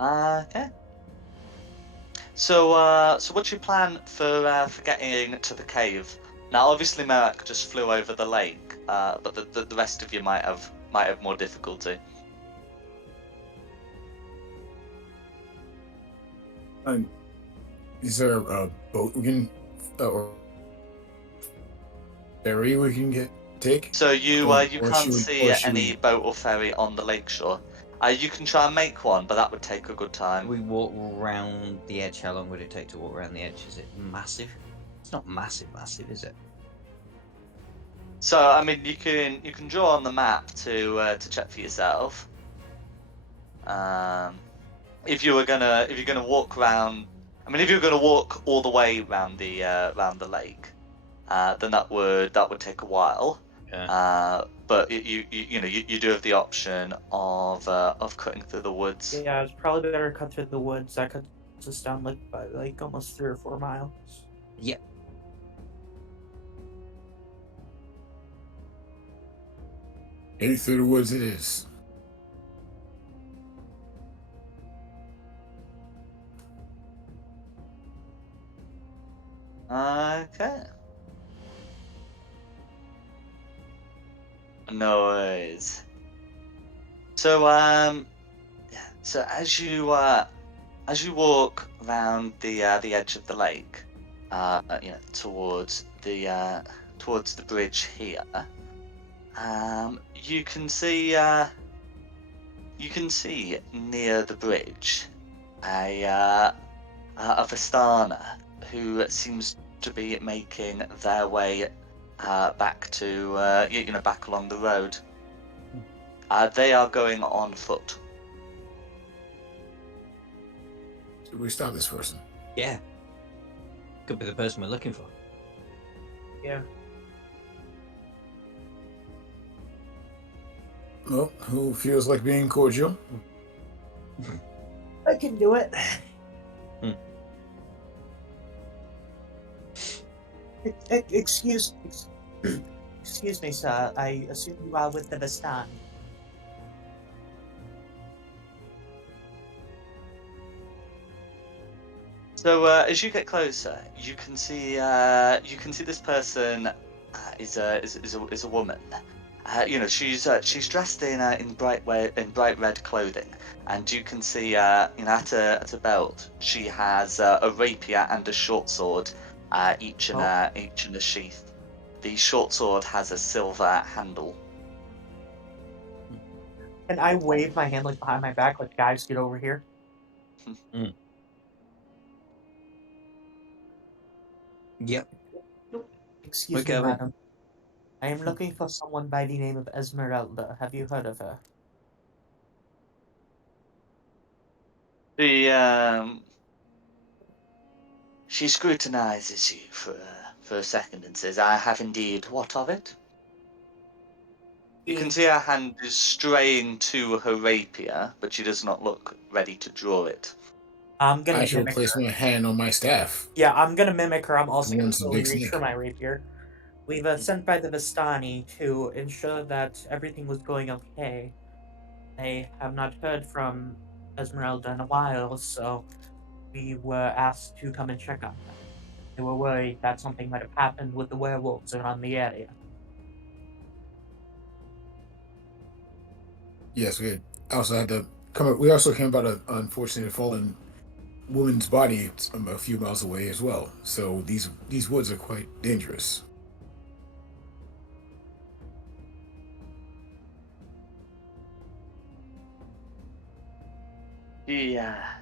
Okay. So, so what's your plan for getting to the cave? Now, obviously, Merrick just flew over the lake, but the rest of you might have more difficulty. And is there a boat we can, or ferry we can take, So you or can't see should any we? boat or ferry on the lakeshore. You can try and make one, but that would take a good time. We walk round the edge. How long would it take to walk around the edge? Is it massive? It's not massive, is it? So, I mean, you can draw on the map to check for yourself. Um, if you're gonna walk around, I mean, if you're gonna walk all the way around the lake, then that would take a while. Yeah. But you do have the option of cutting through the woods. Yeah, it's probably better to cut through the woods. That cuts us down by almost 3 or 4 miles. Yeah. Through the woods it is. Okay. No worries. So yeah. So as you walk around the edge of the lake, towards the bridge here, you can see near the bridge a Vistana who seems to be making their way back to back along the road. They are going on foot. Should we stop this person? Yeah. Could be the person we're looking for. Yeah. Well, who feels like being cordial? I can do it. Excuse me, sir. I assume you are with the Vistani. So as you get closer, you can see this person is a woman. She's dressed in bright red clothing, and you can see at her belt she has a rapier and a short sword, each in a sheath. The short sword has a silver handle. And I wave my hand behind my back, guys, get over here. Yep. Excuse me, madam. I am looking for someone by the name of Esmeralda. Have you heard of her? She scrutinizes you for a second and says, "I have indeed. What of it?" You can see her hand is straying to her rapier, but she does not look ready to draw it. I'm gonna I should mimic place her. my hand on my staff. Yeah, I'm gonna mimic her. I'm also gonna One's a slowly big reach snake. for my rapier. We were sent by the Vistani to ensure that everything was going okay. I have not heard from Esmeralda in a while, so we were asked to come and check on her. They were worried that something might have happened with the werewolves around the area. Yes, we also had to come. We also came about an unfortunate fallen woman's body a few miles away as well. So these woods are quite dangerous. Yeah.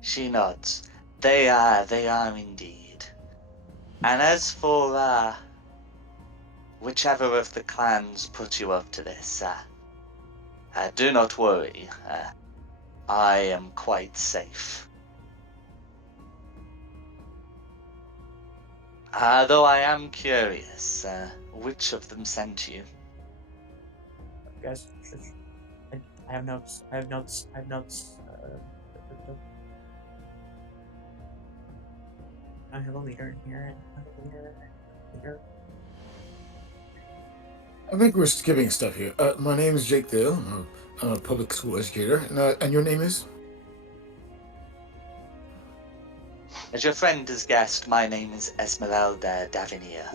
She nods. They are indeed. And as for whichever of the clans put you up to this, do not worry. I am quite safe. Though I am curious, which of them sent you? Guys, I have notes. I have notes. I have a leader in here. Leader. I think we're skipping stuff here. My name is Jake Dale. I'm a public school educator. And your name is? As your friend has guessed, my name is Esmeralda Davinier.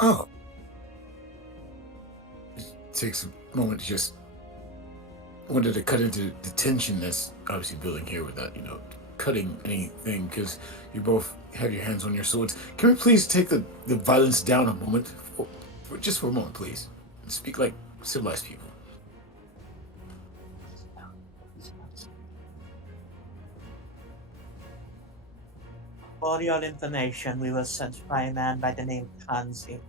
Oh. It takes a moment to just wanted to cut into the tension that's obviously building here without, cutting anything, because you both have your hands on your swords. Can we please take the violence down a moment? Just for a moment, please. And speak like civilized people. For your information, we were sent by a man by the name of Hansi.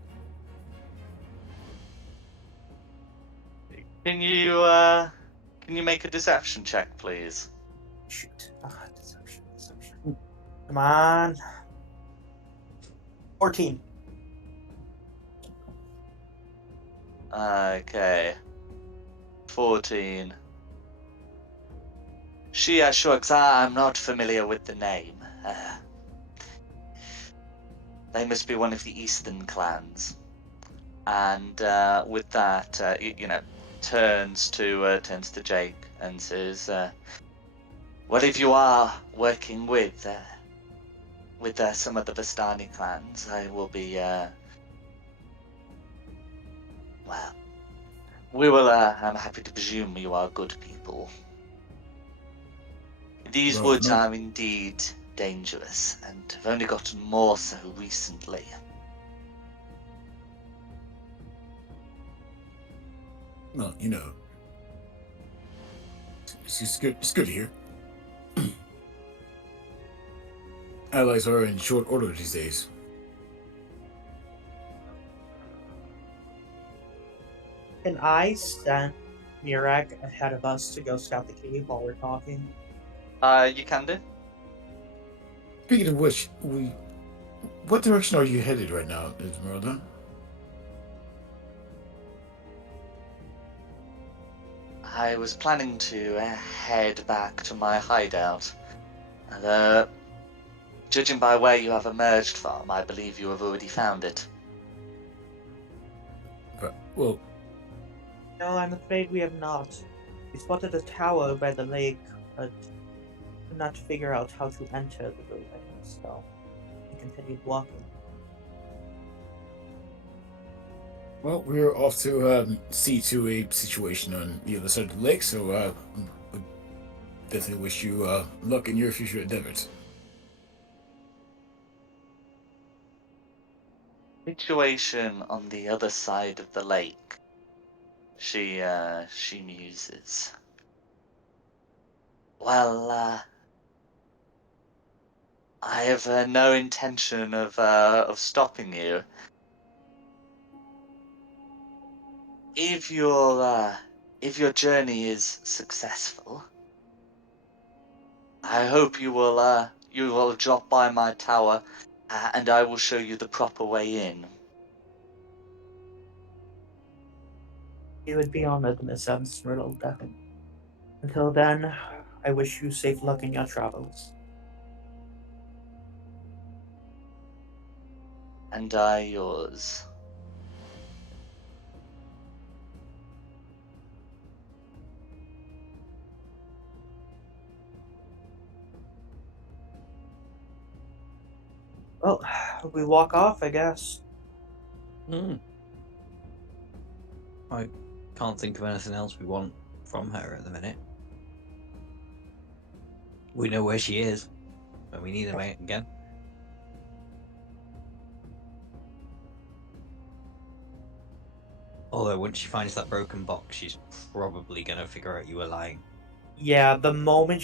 Can you make a deception check, please? Shoot. Deception. Come on. 14. Okay. 14. She shrugs. I'm not familiar with the name. They must be one of the Eastern clans. And with that, turns to Jake and says, "What if you are working with some of the Vistani clans? I will be well. We will. I'm happy to presume you are good people. These Well, woods no. are indeed dangerous, and have only gotten more so recently." Well, it's good. It's good to hear. Allies are in short order these days. Can I send Mirak ahead of us to go scout the cave while we're talking? You can do. Speaking of which, what direction are you headed right now, Esmeralda? I was planning to head back to my hideout, and judging by where you have emerged from, I believe you have already found it. Well, No, I'm afraid we have not. We spotted a tower by the lake, but could not figure out how to enter the building, so we continued walking. we're off to see to a situation on the other side of the lake, so we definitely wish you luck in your future endeavors. Situation on the other side of the lake. She muses. Well, I have no intention of stopping you. If your journey is successful, I hope you will drop by my tower, and I will show you the proper way in. You would be honored, Miss Esmeralda. Until then, I wish you safe luck in your travels. And I yours. Well, we walk off, I guess. I can't think of anything else we want from her at the minute. We know where she is, but we need her again. Although once she finds that broken box, she's probably gonna figure out you were lying. Yeah, the moment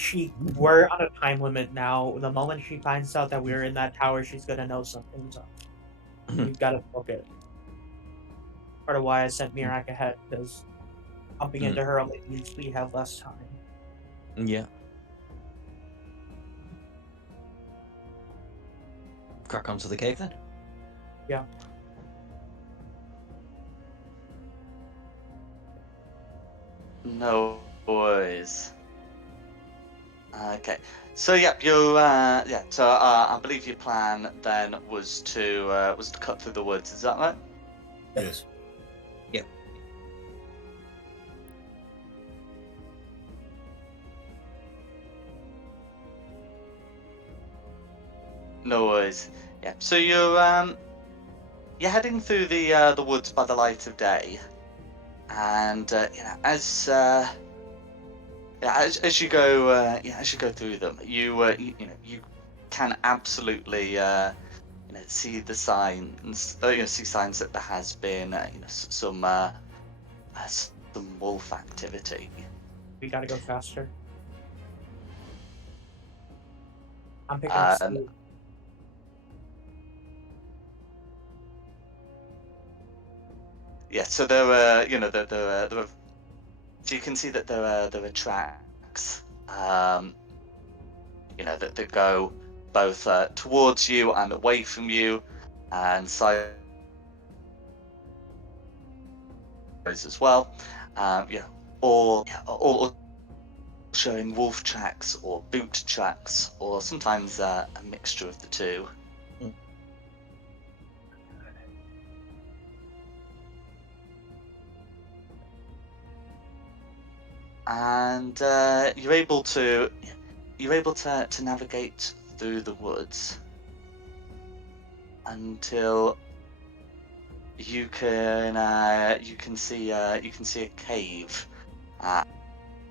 we're on a time limit now. The moment she finds out that we're in that tower, she's gonna know something's up. We've got to book it. Part of why I sent Mirak ahead, because bumping into her only means we have less time. Yeah. Crack onto the cave then. Yeah. No worries. Okay. So yeah, So I believe your plan then was to cut through the woods. Is that right? Yes. Yep. No worries. Yeah. So you're heading through the woods by the light of day, and as you go as you go through them, you can absolutely see the signs. See signs that there has been some wolf activity. We gotta go faster. I'm picking up Um, speed. yeah. So there were so you can see that there are tracks. That go both towards you and away from you, and sideways as well. Or showing wolf tracks or boot tracks, or sometimes a mixture of the two. And you're able to navigate through the woods until you can see a cave,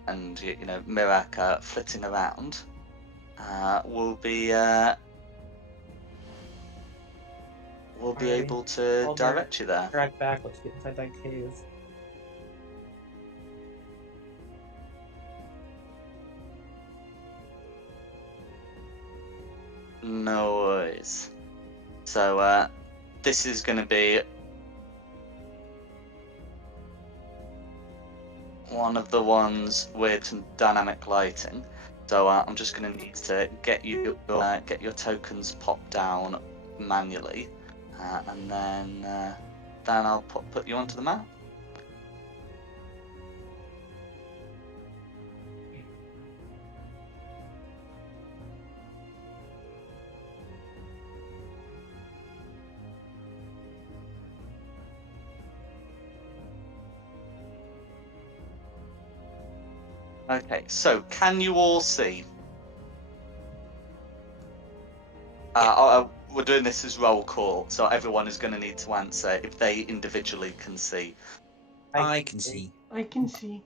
and Mirak flitting around will be Alrighty. able to Well, direct you there. Drag back. Let's get inside that cave. No worries. So this is going to be one of the ones with some dynamic lighting. So I'm just going to need to get your tokens popped down manually, and then I'll put you onto the map. Okay, so can you all see? We're doing this as roll call, so everyone is going to need to answer if they individually can see. I can see. I can see.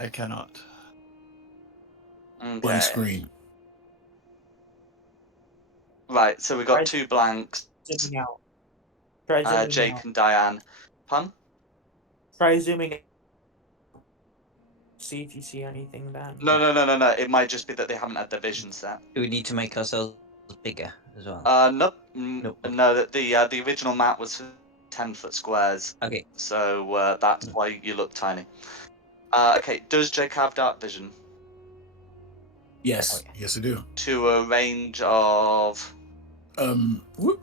I cannot. Blank Okay. screen. Right, so we've got Right. two blanks. Zooming out. Try zooming Jake out. and Diane. Pun? Try zooming out. See if you see anything then. No. It might just be that they haven't had their vision set. Do we need to make ourselves bigger as well? Nope. Nope. No, that the original map was 10-foot squares, Okay. so that's why you look tiny. Okay, does Jake have dark vision? Yes. Oh, Yes, I do. To a range of... Whoop.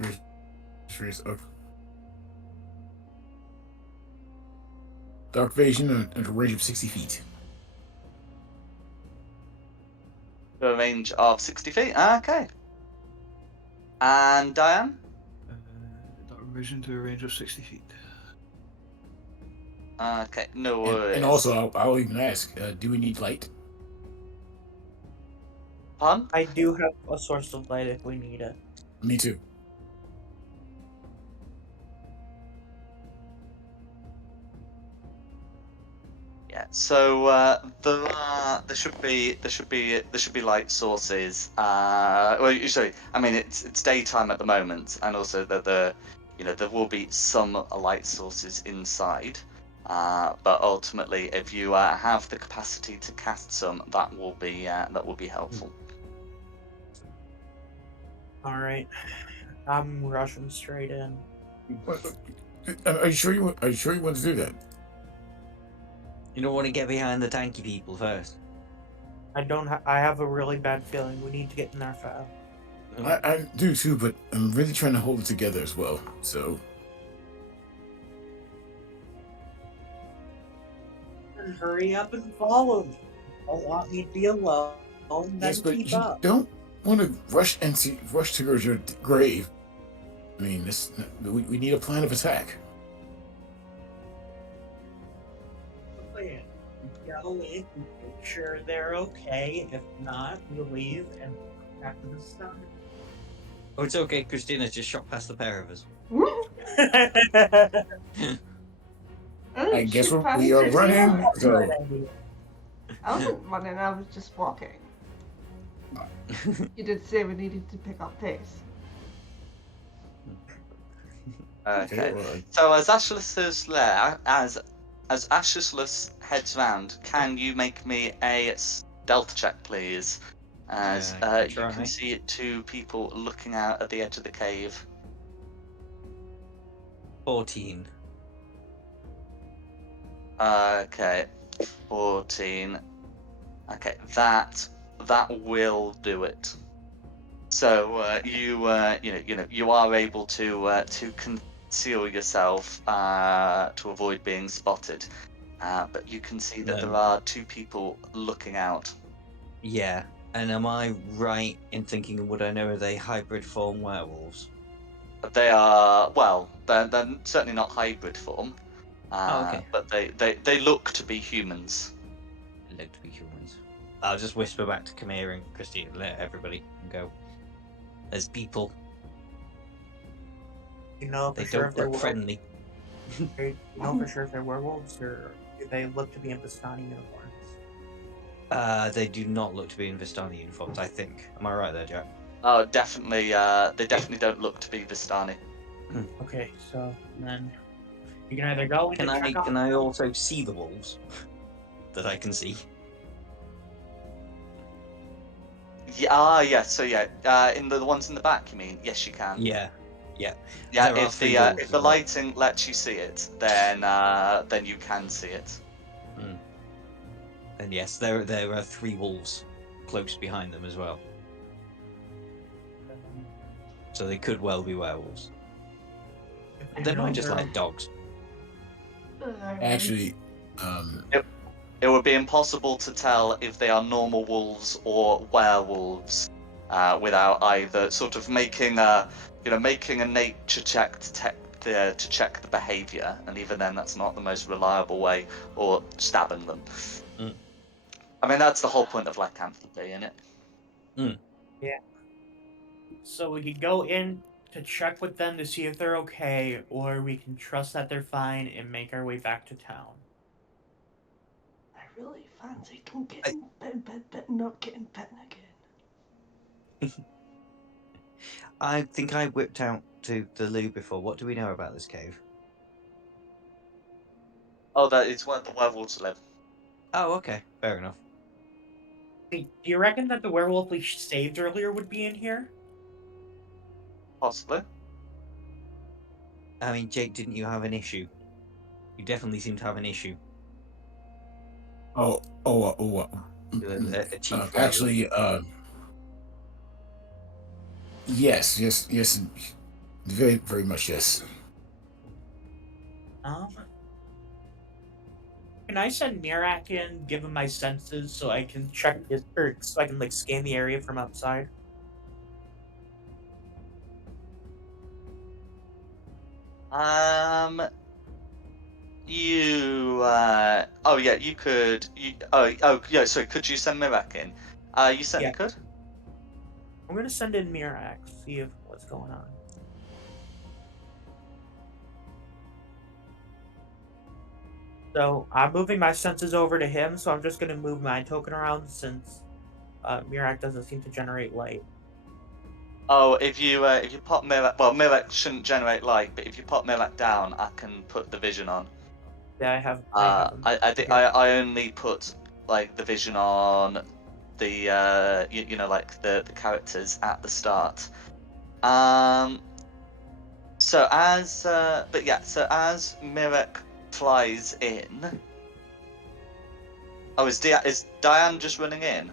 Okay. Dark vision at a range of 60 feet. To a range of 60 feet? Okay. And Diane? Dark vision to a range of 60 feet. Okay, no worries. And also, I'll even ask, do we need light? Pun? I do have a source of light if we need it. Me too. Yeah. So there should be light sources. Sorry. I mean, it's daytime at the moment, and also that there will be some light sources inside. But ultimately, if you have the capacity to cast some, that will be helpful. All right. I'm rushing straight in. Are you sure you want to do that? You don't want to get behind the tanky people first. I have a really bad feeling we need to get in there fast. I do too, but I'm really trying to hold it together as well. So Hurry up and follow me. Don't want me to be alone. yes, but keep you up. don't want to rush towards your grave. I mean, we need a plan of attack. go in, we make sure they're okay. If not, we leave and go back to the sun. Oh, it's okay. Christina's just shot past the pair of us. I guess shoot we past are Christina. running. So I wasn't running, I was just walking. You did say we needed to pick up pace. Okay. well, So as Ashless is there, as Ashless heads round, can you make me a stealth check, please? As I you try. can see two people looking out at the edge of the cave. 14. Okay, 14. Okay, that will do it. So you are able to conceal yourself to avoid being spotted, but you can see that No. there are two people looking out. Yeah. And am I right in thinking, would I know are they hybrid form werewolves? They are, well, they're certainly not hybrid form, Okay. but they look to be humans. They look to be humans. I'll just whisper back to Kamir and Christine and let everybody go. As people, You know for they sure if don't they're look werewolves. friendly. You know for sure if they're werewolves, or do they look to be in Vistani uniforms? They do not look to be in Vistani uniforms, I think. Am I right there, Jack? Oh, definitely. They definitely don't look to be Vistani. Okay, so then you can either go in Can and I check can out. I also see the wolves that I can see? Yeah. Yeah. So yeah. In the ones in the back, you mean? Yes, you can. Yeah. Yeah. There are If three the wolves if as the well. lighting lets you see it, then you can see it. And yes, there are three wolves close behind them as well. So they could well be werewolves. They might just like dogs. actually, It would be impossible to tell if they are normal wolves or werewolves without either sort of making a nature check to check the behavior, and even then, that's not the most reliable way, or stabbing them. Mm. I mean, that's the whole point of lycanthropy, isn't it? Yeah. So we could go in to check with them to see if they're okay, or we can trust that they're fine and make our way back to town. I really fancy don't getting bit, not getting bitten again. I think I whipped out to the loo before. What do we know about this cave? Oh, that is where the werewolves live. Oh, okay, fair enough. Hey, do you reckon that the werewolf we saved earlier would be in here? Possibly. I mean, Jake, didn't you have an issue? You definitely seem to have an issue. A chief werewolf. actually, yes, very, very much yes. Can I send Mirak in, give him my senses, so I can check his, or so I can like scan the area from outside? You oh yeah, you could yeah, sorry, could you send Mirak in? You certainly Yeah. could. I'm gonna send in Mirak, see if what's going on. So I'm moving my senses over to him, so I'm just gonna move my token around since Mirak doesn't seem to generate light. Oh, if you pop Mirak, well, Mirak shouldn't generate light, but if you pop Mirak down, I can put the vision on. Yeah, I have. I only put like the vision on the like the characters at the start. So as Mirak flies in. Oh, is Diane just running in?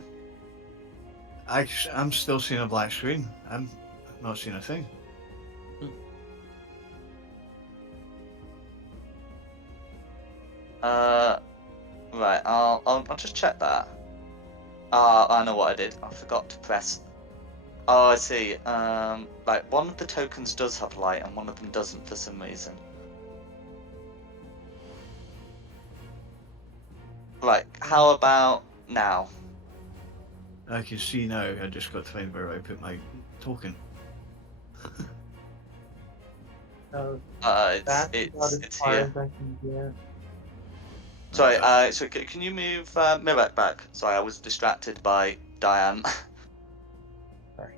I'm still seeing a black screen. I'm not seeing a thing. Right. I'll just check that. I know what I did. I forgot to press. Oh, I see. Right. One of the tokens does have light, and one of them doesn't for some reason. Right. How about now? I can see now. I just got to find where I put my token. So It's that's about it's as it's far here. as I can get. Sorry. So can you move Mirek back? Sorry, I was distracted by Diane. Sorry.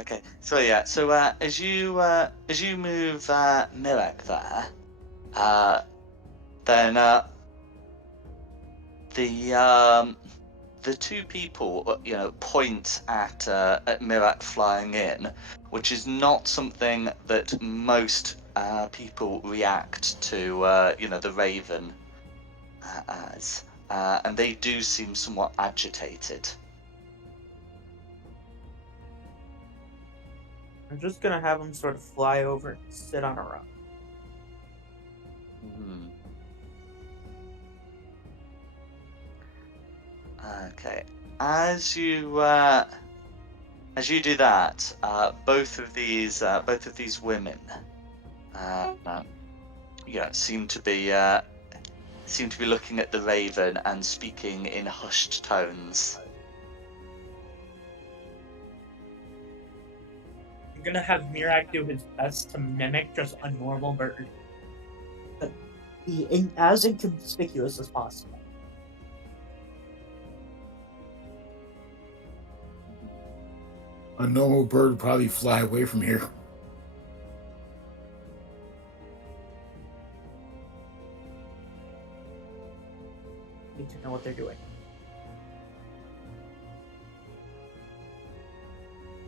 Okay. So yeah. So as you move Mirek there, then the two people point at Mirak flying in, which is not something that most people react to the Raven as, and they do seem somewhat agitated. I'm just gonna have him sort of fly over and sit on a rock. Okay. As you do that, both of these women, seem to be looking at the Raven and speaking in hushed tones. I'm gonna have Mirak do his best to mimic just a normal bird. But be as inconspicuous as possible. A normal bird would probably fly away from here. Need to know what they're doing.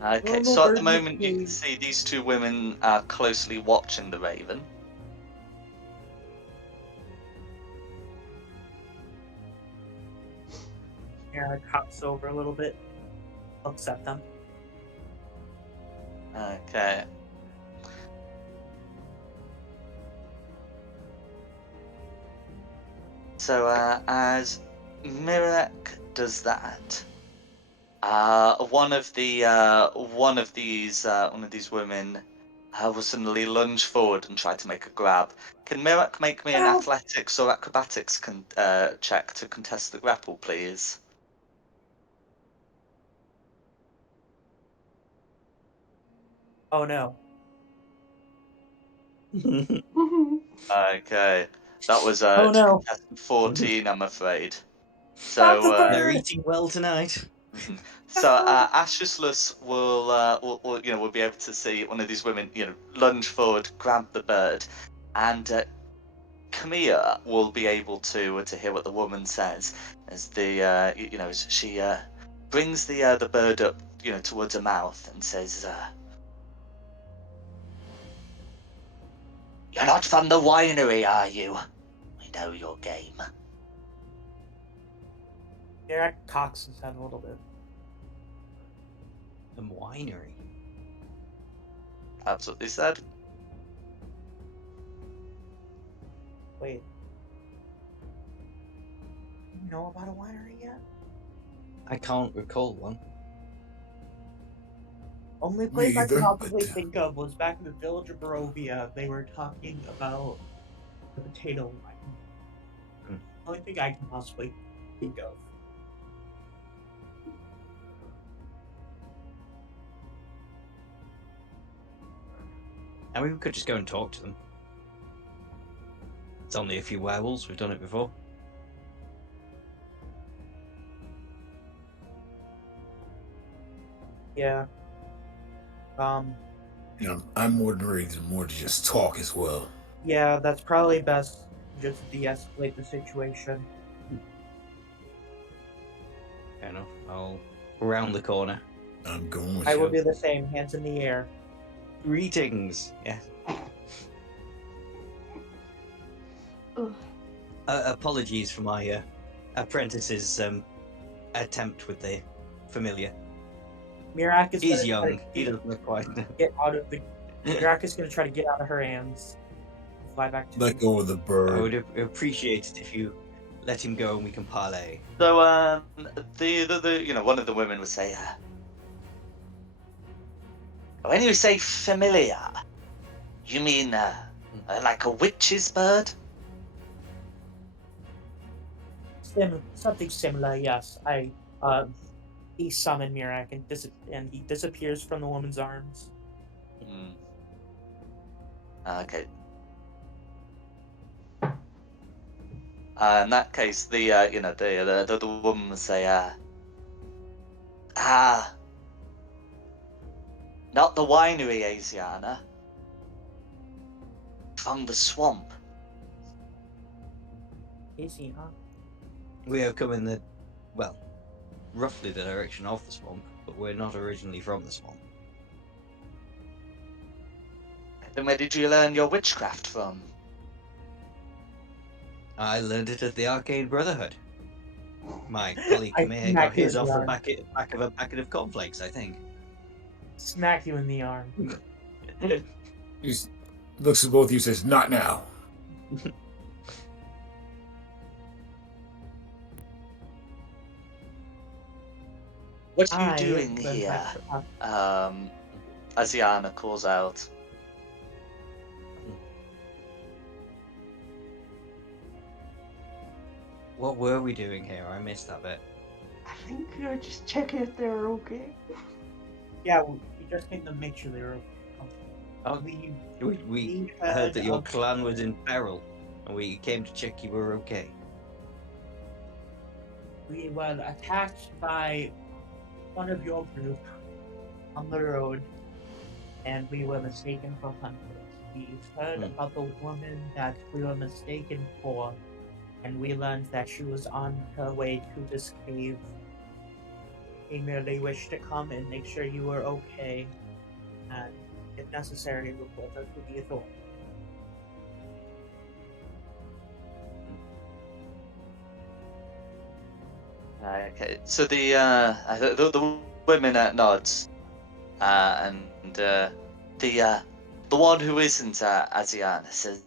Okay, Normal so at the bird moment you can behavior. see these two women are closely watching the Raven. Mirak hops over a little bit, looks at them. Okay. So as Mirek does that, one of these women will suddenly lunge forward and try to make a grab. Can Mirek make me an Ow! athletics or acrobatics check to contest the grapple, please? Oh no. Okay, that was Oh to no. contest 14, I'm afraid. Grab the So They're bird! eating well tonight. so Ashuslus will be able to see one of these women lunge forward, grab the bird, and Camilla will be able to hear what the woman says as as she brings the bird up towards her mouth and says, "You're not from the winery, are you? We know your game." Mirak cocks his head a little bit. The winery. That's what they said. Wait. Do you know about a winery yet? I can't recall one. Only Me place I could either, possibly but think of was back in the village of Barovia. They were talking about the potato wine. Only thing I can possibly think of. I mean, we could just go and talk to them. It's only a few werewolves. We've done it before. Yeah. I'm more than ready to just talk as well. Yeah, that's probably best. Just de-escalate the situation. Fair enough. I'll round the corner. I'm going with I you. will do the same, hands in the air. Greetings. Yeah. Ugh. Apologies for my apprentice's attempt with the familiar. Mirak is He's gonna try young. to He doesn't look quite. get out of the. Mirak is gonna try to get out of her hands. Fly back to. Let go of the I bird. would appreciate it if you let him go and we can parlay. So the one of the women would say, "When you say familiar, you mean Like a witch's bird? Something similar, yes. He summoned Mirak and he disappears from the woman's arms. Hmm. Okay. In that case, the woman will say, not the winery, Asiana. From the swamp. Is he, huh? We have come in the, well, roughly the direction of the swamp, but we're not originally from the swamp. Then where did you learn your witchcraft from? I learned it at the Arcane Brotherhood. My colleague I Kameh got smack you his in the off the arm. back of a packet of cornflakes, I think. Smack you in the arm. He just looks at both of you and says, "Not now." What are you I doing learned here? my- Asiana calls out. What were we doing here? I missed that bit. I think we were just checking if they were okay. Yeah, we just came to make sure they were. Oh, We we heard that your of- clan was in peril, and we came to check you were okay. We were attacked by one of your group on the road, and we were mistaken for hunters. We heard about the woman that we were mistaken for, and we learned that she was on her way to this cave. We merely wished to come and make sure you were okay, and if necessary, report her to the authorities. Okay, so the women nods, and the one who isn't Asiana says,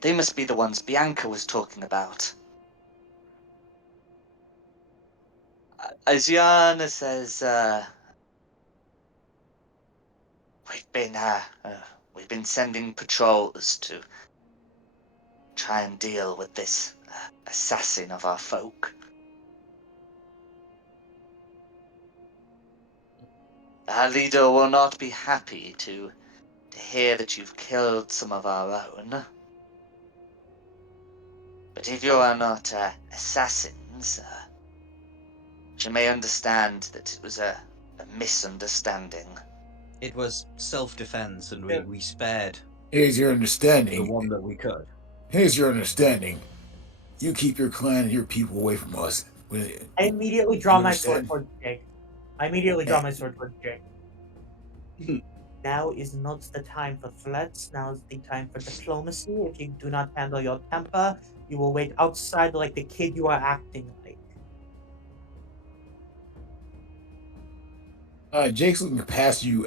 they must be the ones Bianca was talking about. Asiana says, we've been sending patrols to try and deal with this assassin of our folk. Our leader will not be happy to hear that you've killed some of our own. But if you are not assassins, you may understand that it was a misunderstanding. It was self-defense, and Yeah. we spared Here's your the understanding. one that we could. Here's your understanding. You keep your clan and your people away from us. I immediately draw You my sword understand? towards Jake. Now is not the time for threats. Now is the time for diplomacy. If you do not handle your temper, you will wait outside like the kid you are acting like. Jake's looking past you.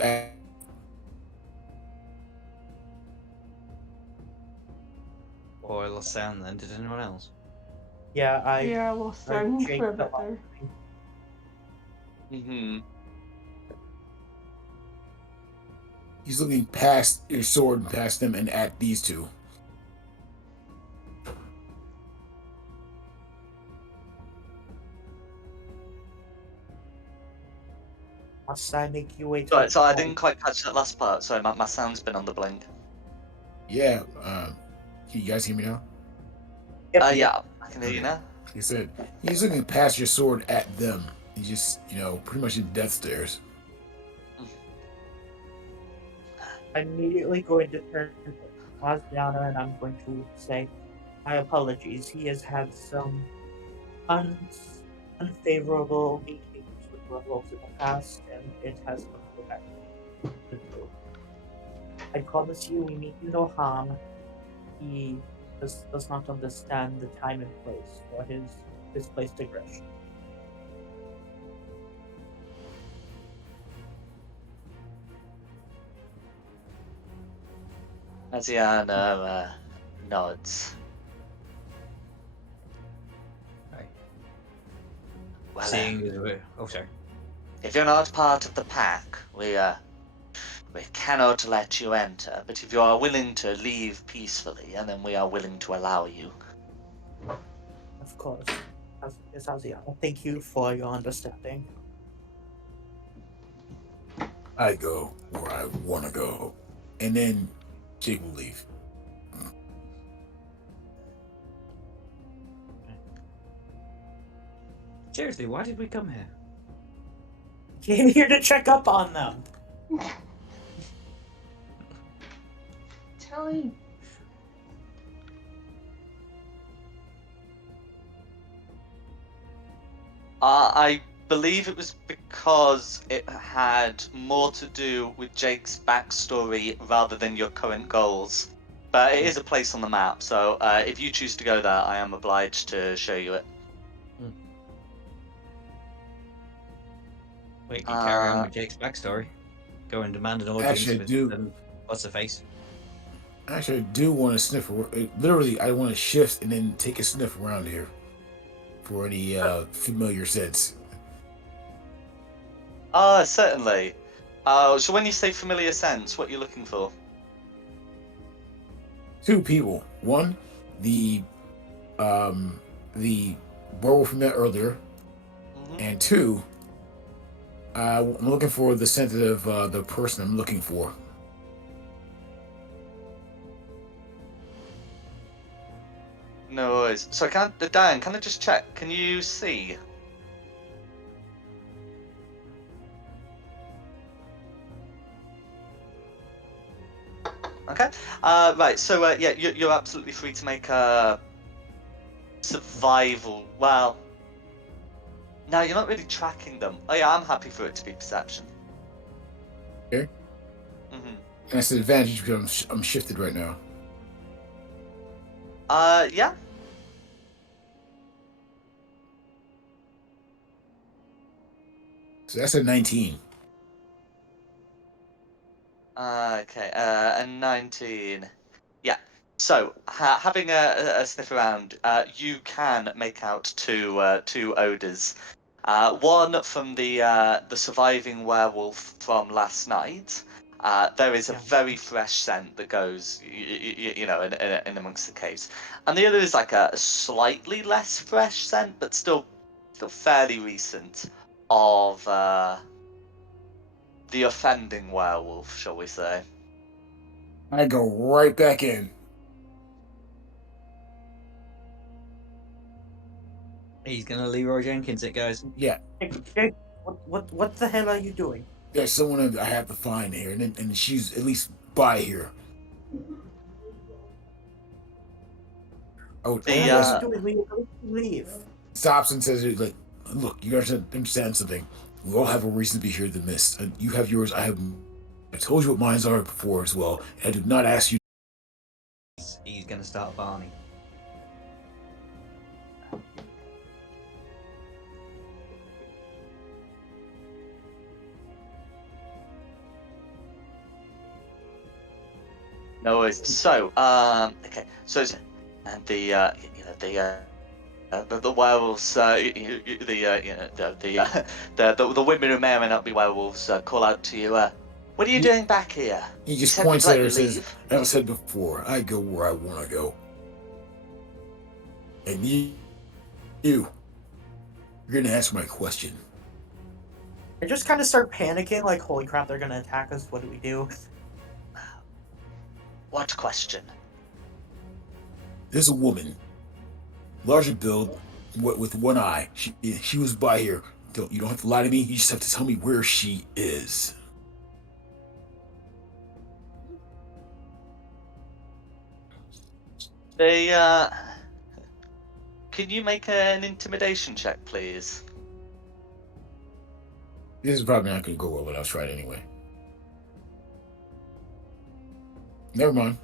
Or I lost sound then. Did anyone else? Yeah, I lost heard sound Jake for a bit come up. there. Mm-hmm. He's looking past your sword and past them and at these two. Must I make you wait? Sorry, so I didn't quite catch that last part. Sorry, my sound's been on the blink. Yeah, can you guys hear me now? Yeah, I can hear you Okay. now. He said he's looking past your sword at them. He's just, pretty much in death stares. I'm immediately going to turn to Osdiana and I'm going to say, my apologies. He has had some unfavorable meetings with werewolves in the past, and it has come to back. I promise you, we mean you no harm. He does not understand the time and place for his displaced aggression. Asiana nods. Right. Well, Seeing as we're... Oh, sorry. if you're not part of the pack, we We cannot let you enter, but if you are willing to leave peacefully, and then we are willing to allow you. Of course. Yes, Aziel. Thank you for your understanding. I go where I want to go, and then Jake will leave. Seriously, why did we come here? Came here to check up on them. Telly. I believe it was because it had more to do with Jake's backstory rather than your current goals. But it is a place on the map, so if you choose to go there, I am obliged to show you it. We can carry on with Jake's backstory. Go and demand an audience Actually, I with do. what's her face. Actually, I do want to sniff. Literally, I want to shift and then take a sniff around here for any familiar scents. Certainly. So when you say familiar sense, what are you looking for? Two people. One, the werewolf we met earlier, and two, I'm looking for the scent of the person I'm looking for. No worries. So Dan, can I just check? Can you see? Okay. Right. So yeah, you're absolutely free to make a survival. Well, no, you're not really tracking them. Oh yeah, I'm happy for it to be perception. Okay. Mhm. And that's an advantage because I'm shifted right now. Yeah. So that's a 19. Okay. And 19. Yeah. So having a sniff around, you can make out two odors. One from the surviving werewolf from last night. There is a very fresh scent that goes, you know, in amongst the caves, and the other is like a slightly less fresh scent, but still fairly recent, of the offending werewolf, shall we say? I go right back in. He's gonna Leroy Jenkins it, guys. Yeah, Jake, what the hell are you doing? there's someone I have to find here, and she's at least by here. What The are you doing? We leave. Stops and says, like, look, you guys understand something. We all have a reason to be here than this. You have yours, I have. I told you what mines are before as well. And I did not ask you. He's gonna start Barney. No worries. So, okay. So, and the the werewolves, the women who may or may not be werewolves, call out to you. What are you doing back here? He You just said points we'd at let her you and says, leave. as I said before, I go where I want to go. And you're going to answer my question. I just kind of start panicking, like, holy crap, they're gonna attack us. What do we do? What question? There's a woman, larger build, with one eye. She was by here. You don't have to lie to me. You just have to tell me where she is. They Can you make an intimidation check, please? This is probably not going to go well, but I'll try it anyway. Never mind.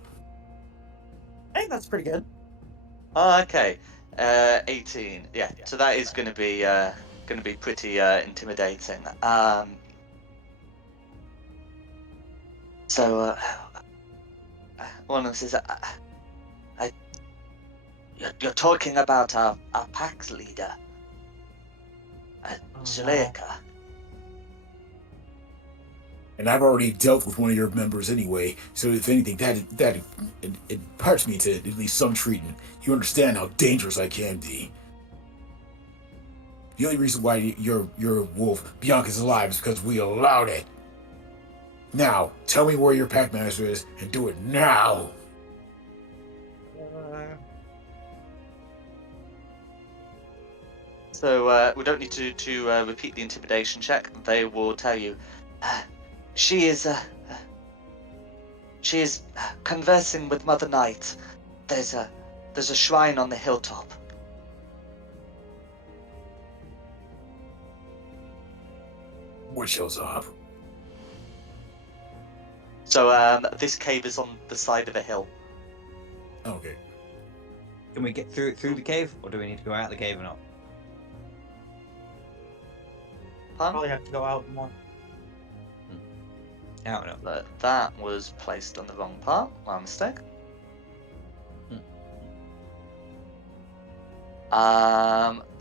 I think that's pretty good. Oh, okay. 18. Yeah. So that is going to be pretty intimidating. So one of them says, you're talking about our pack leader, Zuleika. And I've already dealt with one of your members anyway, so if anything, it imparts me to at least some treatment. You understand how dangerous I can be. The only reason why you're a wolf, Bianca's alive, is because we allowed it. Now, tell me where your packmaster is, and do it now. So we don't need to repeat the intimidation check. They will tell you. She is conversing with Mother Night. There's a shrine on the hilltop. What shows up? So this cave is on the side of a hill. Okay. Can we get through the cave, or do we need to go out the cave or not? Probably have to go out more. Out and up. But that was placed on the wrong part. My mistake.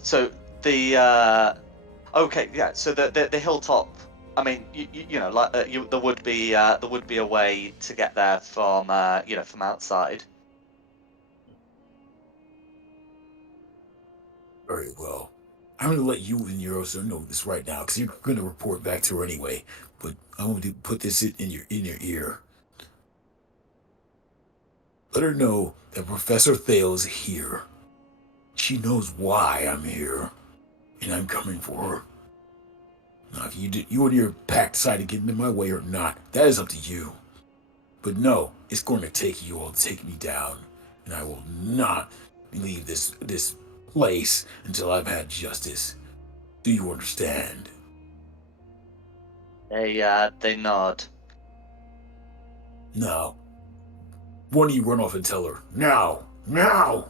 So the okay, yeah. So the hilltop. I mean, you know, like there would be a way to get there from from outside. Very well. I'm going to let you and Eurosa know this right now, because you're going to report back to her anyway. But I'm going to put this in your ear. Let her know that Professor Thale is here. She knows why I'm here, and I'm coming for her. Now, if you and your pack decide to get in my way or not, that is up to you. But no, it's going to take you all to take me down, and I will not leave this place until I've had justice. Do you understand? They nod. No. One of you run off and tell her. Now! Now!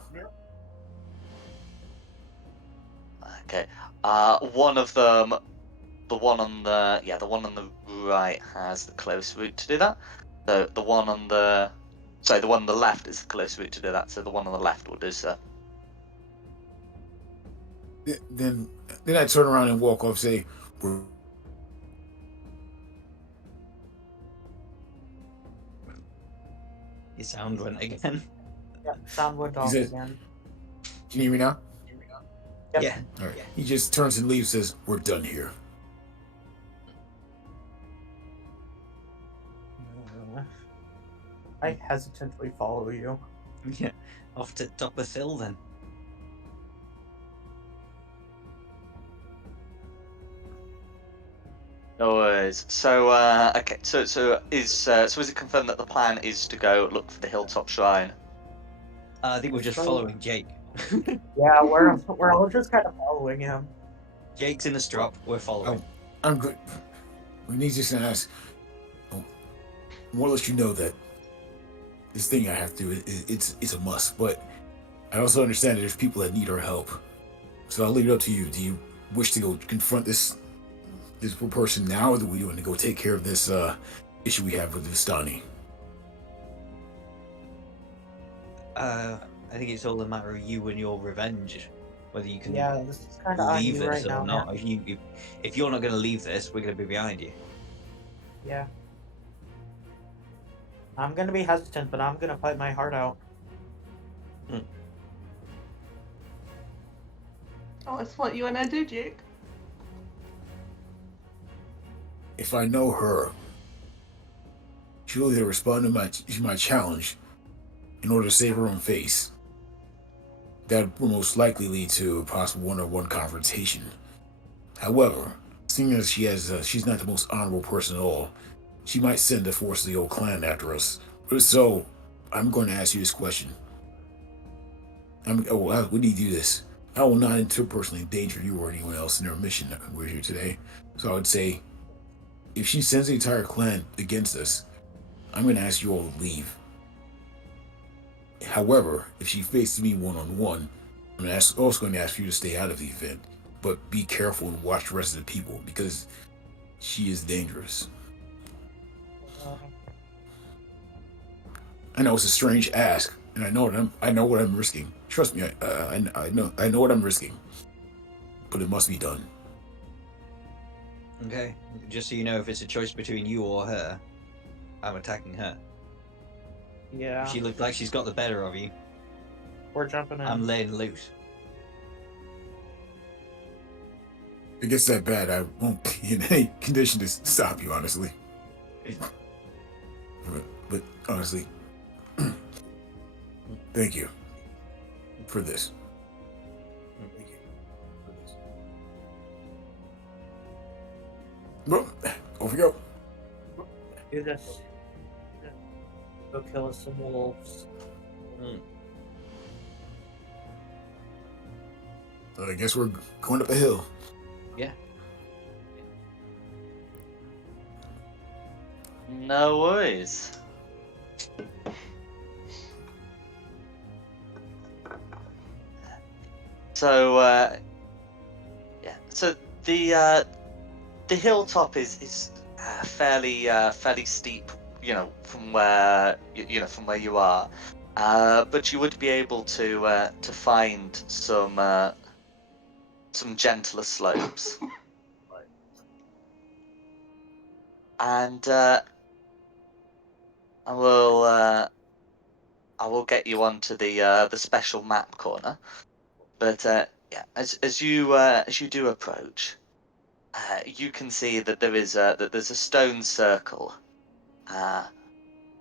Okay. One of them, the one on the right has the close route to do that. So the one on the left is the close route to do that. So the one on the left will do so. Then I turn around and walk off, say, "We're..." Your sound went again. Yeah, sound went off says- again. Can you hear me now? Yep. Yeah. All right. He just turns and leaves, says, "We're done here." I hesitantly follow you. Yeah. Off to top of Phil then. No worries. So okay. So is it confirmed that the plan is to go look for the hilltop shrine? I think we're just following Jake. Yeah, we're all just kind of following him. Jake's in the strop. We're following. I'm good. We need just to ask. I want to let you know that this thing I have to do, it's a must. But I also understand that there's people that need our help. So I'll leave it up to you. Do you wish to go confront this person now, or do we want to go take care of this issue we have with Vistani? I think it's all a matter of you and your revenge, whether you can Yeah, this is kind of on leave you this right or now. not. If you're not going to leave this, we're going to be behind you. Yeah. I'm gonna be hesitant, but I'm gonna fight my heart out. Oh, it's what you and I do, Jake. If I know her, she'll either respond to my challenge in order to save her own face. That will most likely lead to a possible one-on-one confrontation. However, seeing as she's not the most honorable person at all, she might send the force of the old clan after us. So, I'm going to ask you this question. How would you do this? I will not interpersonally endanger you or anyone else in our mission that we're here today. So I would say, if she sends the entire clan against us, I'm going to ask you all to leave. However, if she faces me one-on-one, I'm also going to ask you to stay out of the event, but be careful and watch the rest of the people, because she is dangerous. I know it's a strange ask, and I know what I'm risking. Trust me, I know what I'm risking, but it must be done. Okay. Just so you know, if it's a choice between you or her, I'm attacking her. Yeah, If she looks like she's got the better of you, we're jumping in. I'm laying loose. If it gets that bad, I won't be in any condition to stop you, honestly. But honestly, thank you for this. Thank you for this. Well, off we go. Do this. Go kill us some wolves. I guess we're going up a hill. Yeah. No worries. So, yeah. So the hilltop is fairly steep, from where from where you are. But you would be able to find some gentler slopes, and I will get you onto the special map corner. But yeah, as you do approach, you can see that there's a stone circle,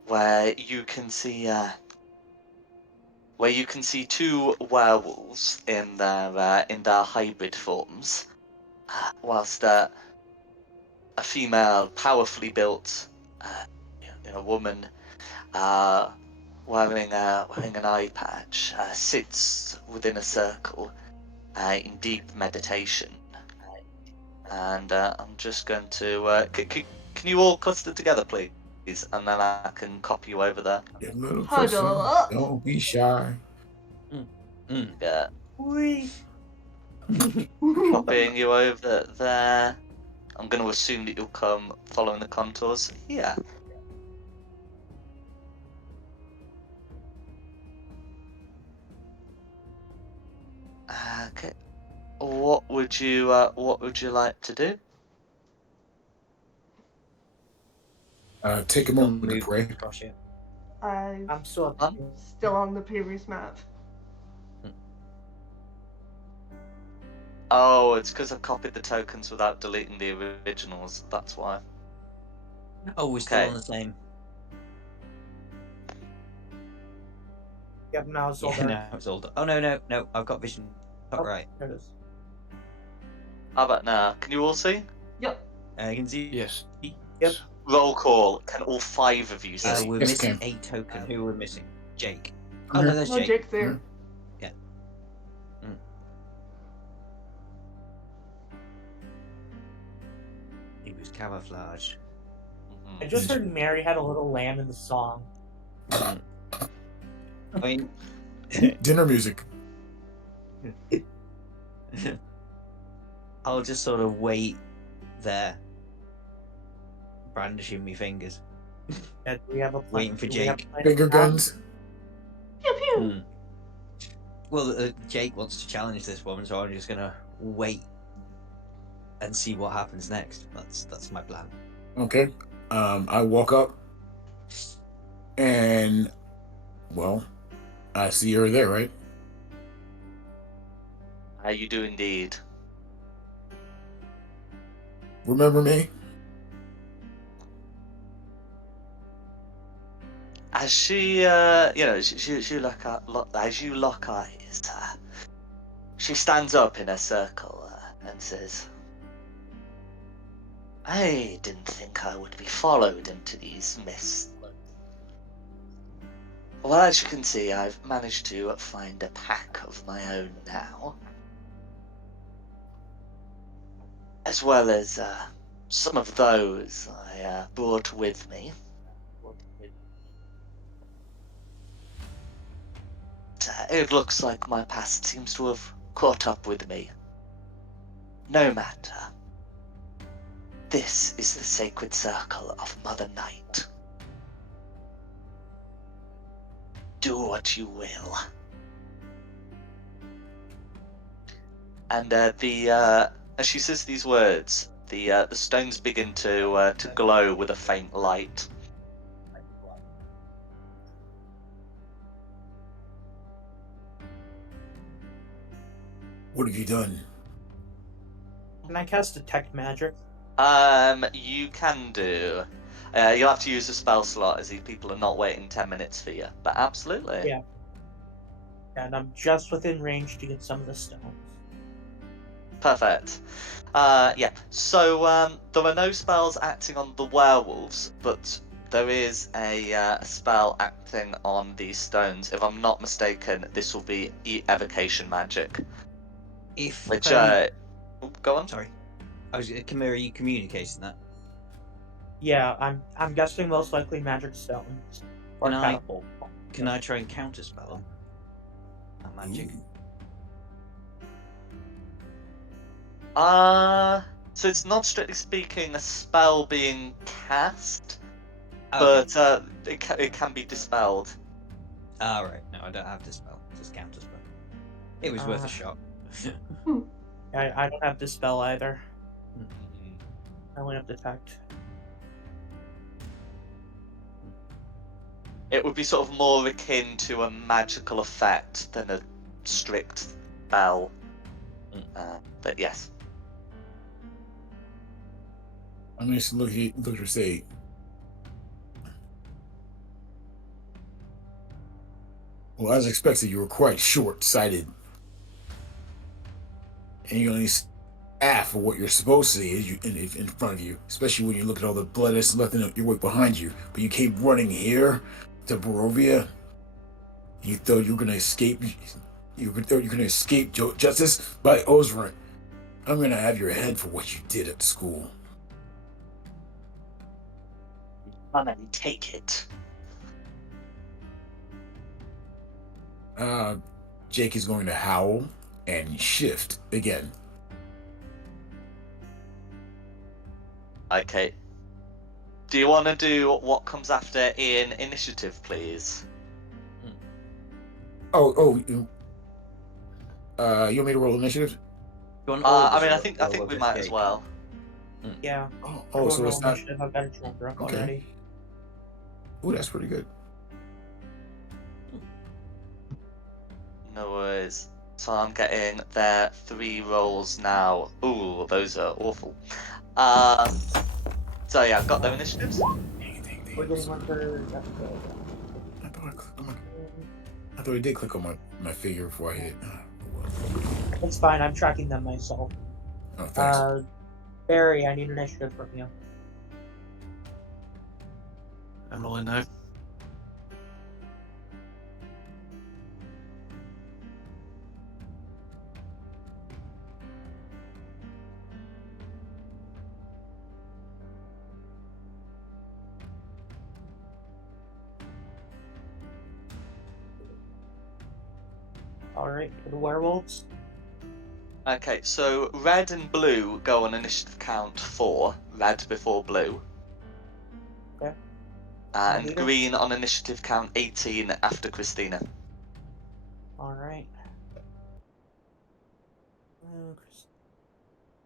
where you can see two werewolves in their hybrid forms, whilst a female, powerfully built, woman, wearing an eye patch, sits within a circle, in deep meditation. And I'm just going to. Can you all cluster together, please? And then I can copy you over there. Get a little Huddle closer. up. Don't be shy. Yeah, Whee! copying you over there. I'm going to assume that you'll come following the contours. Yeah. Okay. What would you like to do? Take a Don't moment to move pray. across you. I'm I'm still Huh? still on the previous map. Oh, it's because I copied the tokens without deleting the originals. That's why. Oh, we're still Okay. on the same. Yep, now it's all Yeah, dark. no, it's all. Oh no! I've got vision. Top Oh, right. there it is. How about now? Can you all see? Yep. You can see. Yes. Yep. Roll call. Can all 5 of you see? Yes. We're Yes, missing Cam. a token. Who are we missing? Jake. I'm Oh no, here. there's No, Jake. Jake's there. He was camouflaged. Mhm. I just heard Mary had a little lamb in the song. I mean, Dinner music. I'll just sort of wait there, brandishing my fingers, Yeah, do we have a plan? waiting for Do we have Jake. a plan Finger now? guns. Pew pew. Hmm. Well, Jake wants to challenge this woman, so I'm just gonna wait and see what happens next. That's my plan. Okay. I walk up and, well, I see her there, right? You do indeed. Remember me? As she, she as you lock eyes, she stands up in a circle and says, "I didn't think I would be followed into these mists. Well, as you can see, I've managed to find a pack of my own now, as well as some of those I brought with me. It looks like my past seems to have caught up with me. No matter. This is the sacred circle of Mother Night. Do what you will." And as she says these words, The stones begin to glow with a faint light. What have you done? Can I cast Detect Magic? You can do. You'll have to use a spell slot as these people are not waiting 10 minutes for you. But absolutely. Yeah. And I'm just within range to get some of the stones. Perfect. Yeah. So there are no spells acting on the werewolves, but there is a spell acting on these stones. If I'm not mistaken, this will be evocation magic. If Which go on. sorry, I was Chimera. Are you communicating that? Yeah, I'm guessing most likely magic stones or Can I- catapult. Can I try and counterspell them? That magic. So it's not strictly speaking a spell being cast, Okay. but it can be dispelled. Right. No, I don't have dispel. Just counterspell. It was worth a shot. I don't have dispel either. I only have detect. It would be sort of more akin to a magical effect than a strict spell. But yes. I'm just look at her say. Well, as expected, you were quite short-sighted, and you only see half of what you're supposed to see is in front of you. Especially when you look at all the blood that's left in your wake behind you. But you came running here to Barovia. You thought you were gonna escape. You thought you were gonna escape justice by Osrin. I'm gonna have your head for what you did at school. Come and take it. Jake is going to howl and shift again. Okay. Do you want to do what comes after in initiative, please? You want me to roll initiative? You want all of I us mean, I or think all of we us, might as Jake? well. Yeah. Oh, so roll it's not. initiative. I've got a chapter up Okay. already. Oh, that's pretty good. No worries. So I'm getting their 3 rolls now. Ooh, those are awful. So yeah, I've got their initiatives. We're getting one for. I thought I did click on my figure before I hit. It's fine. I'm tracking them myself. Oh, thanks. Barry, I need initiative from you. I'm rolling now. All right, for the werewolves. Okay, so red and blue go on initiative count 4. Red before blue. Okay. And Leader? green on initiative count 18 after Christina. All right.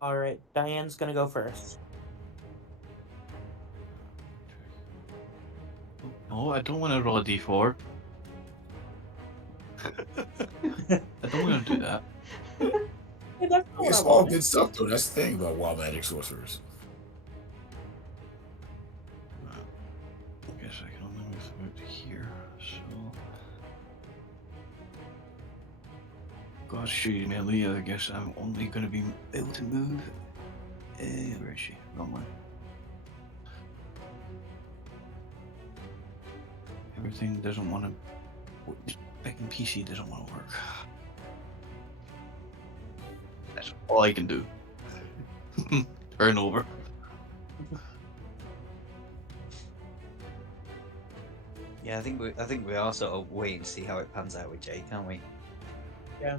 All right, Diane's gonna go first. No, I don't want to roll a d4. I don't want to do that. Hey, that's not what It's I all wanted. good stuff, though. That's the thing about wild magic sorcerers. I guess I can only move about here, so... God, she nearly, I guess I'm only going to be able to move... where is she? Wrong one. Everything doesn't want to... This fucking PC doesn't want to work. That's all I can do. Turn over. Yeah, I think we are sort of waiting to see how it pans out with Jake, aren't we? Yeah.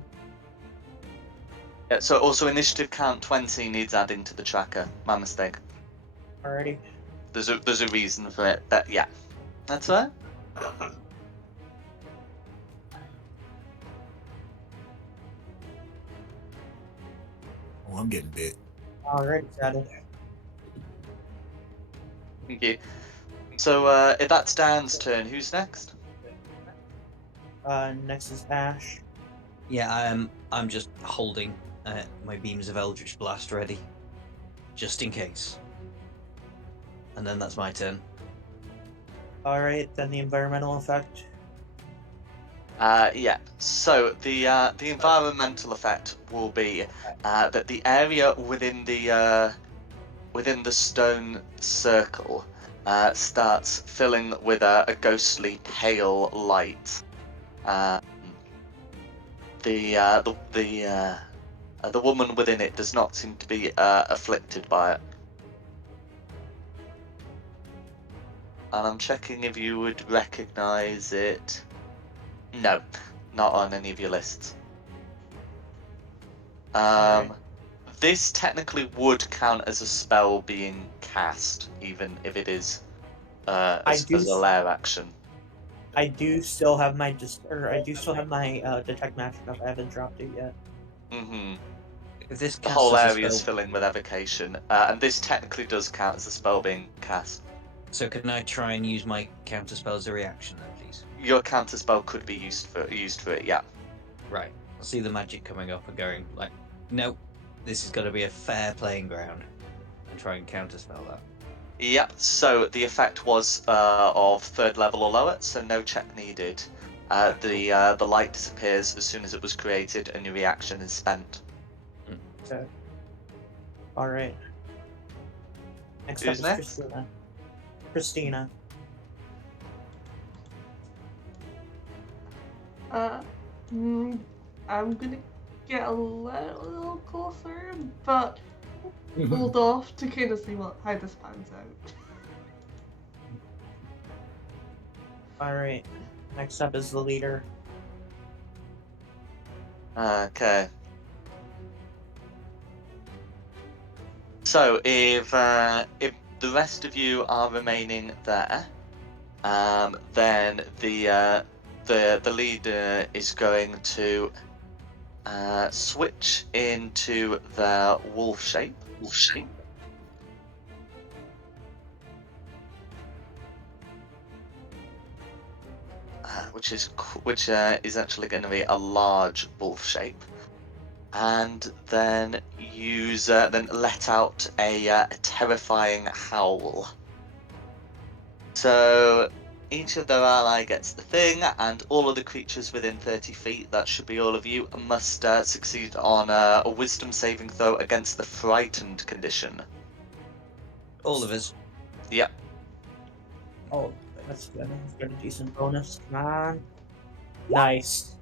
Yeah, so also initiative count 20 needs adding to the tracker. My mistake. Alrighty. There's a reason for it. But yeah. That's all right. Oh, I'm getting bit. Alright, it's added. Thank you. So, if that's Dan's turn, who's next? Next is Ash. Yeah, I'm just holding my beams of Eldritch Blast ready, just in case. And then that's my turn. Alright, then the environmental effect. Yeah. So the environmental effect will be that the area within the stone circle starts filling with a ghostly pale light. The woman within it does not seem to be afflicted by it. And I'm checking if you would recognize it. No, not on any of your lists. Alright. This technically would count as a spell being cast, even if it is as a lair action. I do still have my detect magic up. I haven't dropped it yet. Mm-hmm. If this The casts whole as a area is spell, filling with evocation, and this technically does count as a spell being cast. so can I try and use my counter spell as a reaction then, please? Your counter spell could be used for it, yeah. Right. I'll see the magic coming up and going like, nope, this is going to be a fair playing ground, and try and counterspell that. Yeah, so the effect was of 3rd level or lower, so no check needed. The light disappears as soon as it was created, and your reaction is spent. Okay. Alright. Next Who's up is next? Christina. Christina. I'm gonna get a little closer, but hold off to kind of see how this pans out. Alright. Next up is the leader. Okay. So if the rest of you are remaining there, then the leader is going to switch into their wolf shape. Which is actually going to be a large wolf shape, and then then let out a terrifying howl. So each of their ally gets the thing, and all of the creatures within 30 feet, that should be all of you, must succeed on a wisdom saving throw against the frightened condition. All of us. Yep. Oh, that's good. I've got a decent bonus. Come on. Nice.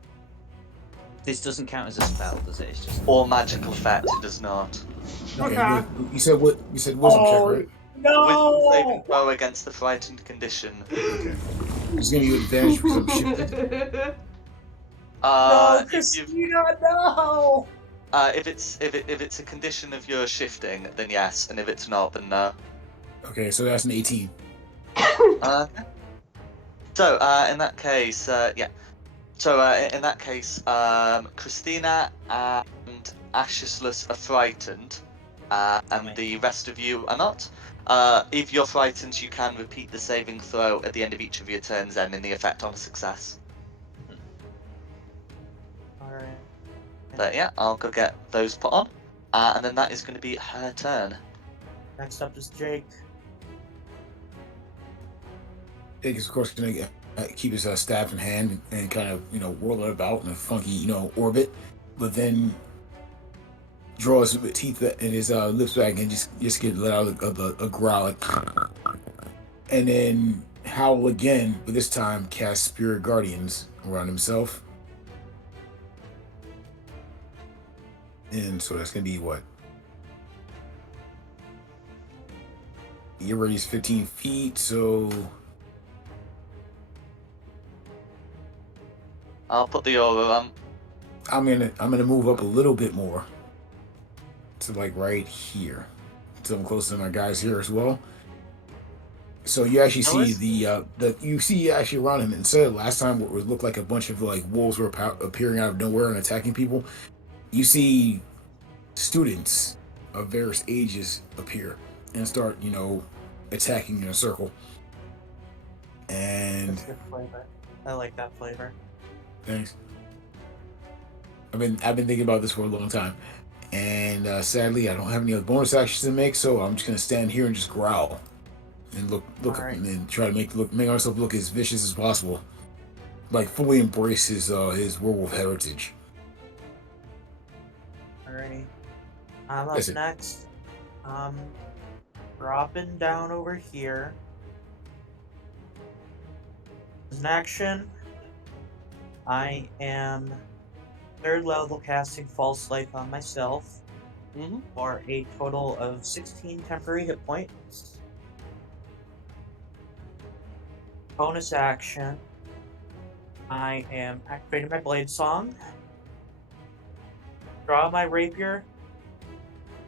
This doesn't count as a spell, does it? It's just Or magical effect, it does not. Okay, Okay. you said what? You said wisdom check, right? Wisdom saving No! throw against the frightened condition. Okay. Just giving you advantage because I'm shifted. No, If you've Christina, no! if it's a condition of your shifting, then yes, and if it's not, then no. Okay, so that's an 18. So in that case, yeah. So in that case, Christina and Ashisless are frightened, and the rest of you are not. If you're frightened, you can repeat the saving throw at the end of each of your turns, then in the effect on a success. Alright. But yeah, I'll go get those put on, and then that is going to be her turn. Next up is Jake. Jake is, of course, going to keep his staff in hand and kind of, whirl it about in a funky, orbit, but then draw his teeth and his lips back and just get let out a growl, like, and then howl again, but this time cast Spirit Guardians around himself. And so that's going to be what? Your radius 15 feet, so I'll put the aura on. I'm gonna move up a little bit more to like right here, so I'm close to my guys here as well. So you actually see you see actually around him, instead of last time where it looked like a bunch of like wolves were appearing out of nowhere and attacking people, you see students of various ages appear and start attacking in a circle. And That's good flavor. I like that flavor. thanks. I've been thinking about this for a long time, and sadly, I don't have any other bonus actions to make, so I'm just gonna stand here and just growl and look, Alright. and then try to make ourselves look as vicious as possible, like fully embrace his werewolf heritage. Alrighty. I'm up That's it. next. Dropping down over here. As an action, I am 3rd level casting False Life on myself Mm-hmm. for a total of 16 temporary hit points. Bonus action, I am activating my Blade Song. Draw my rapier,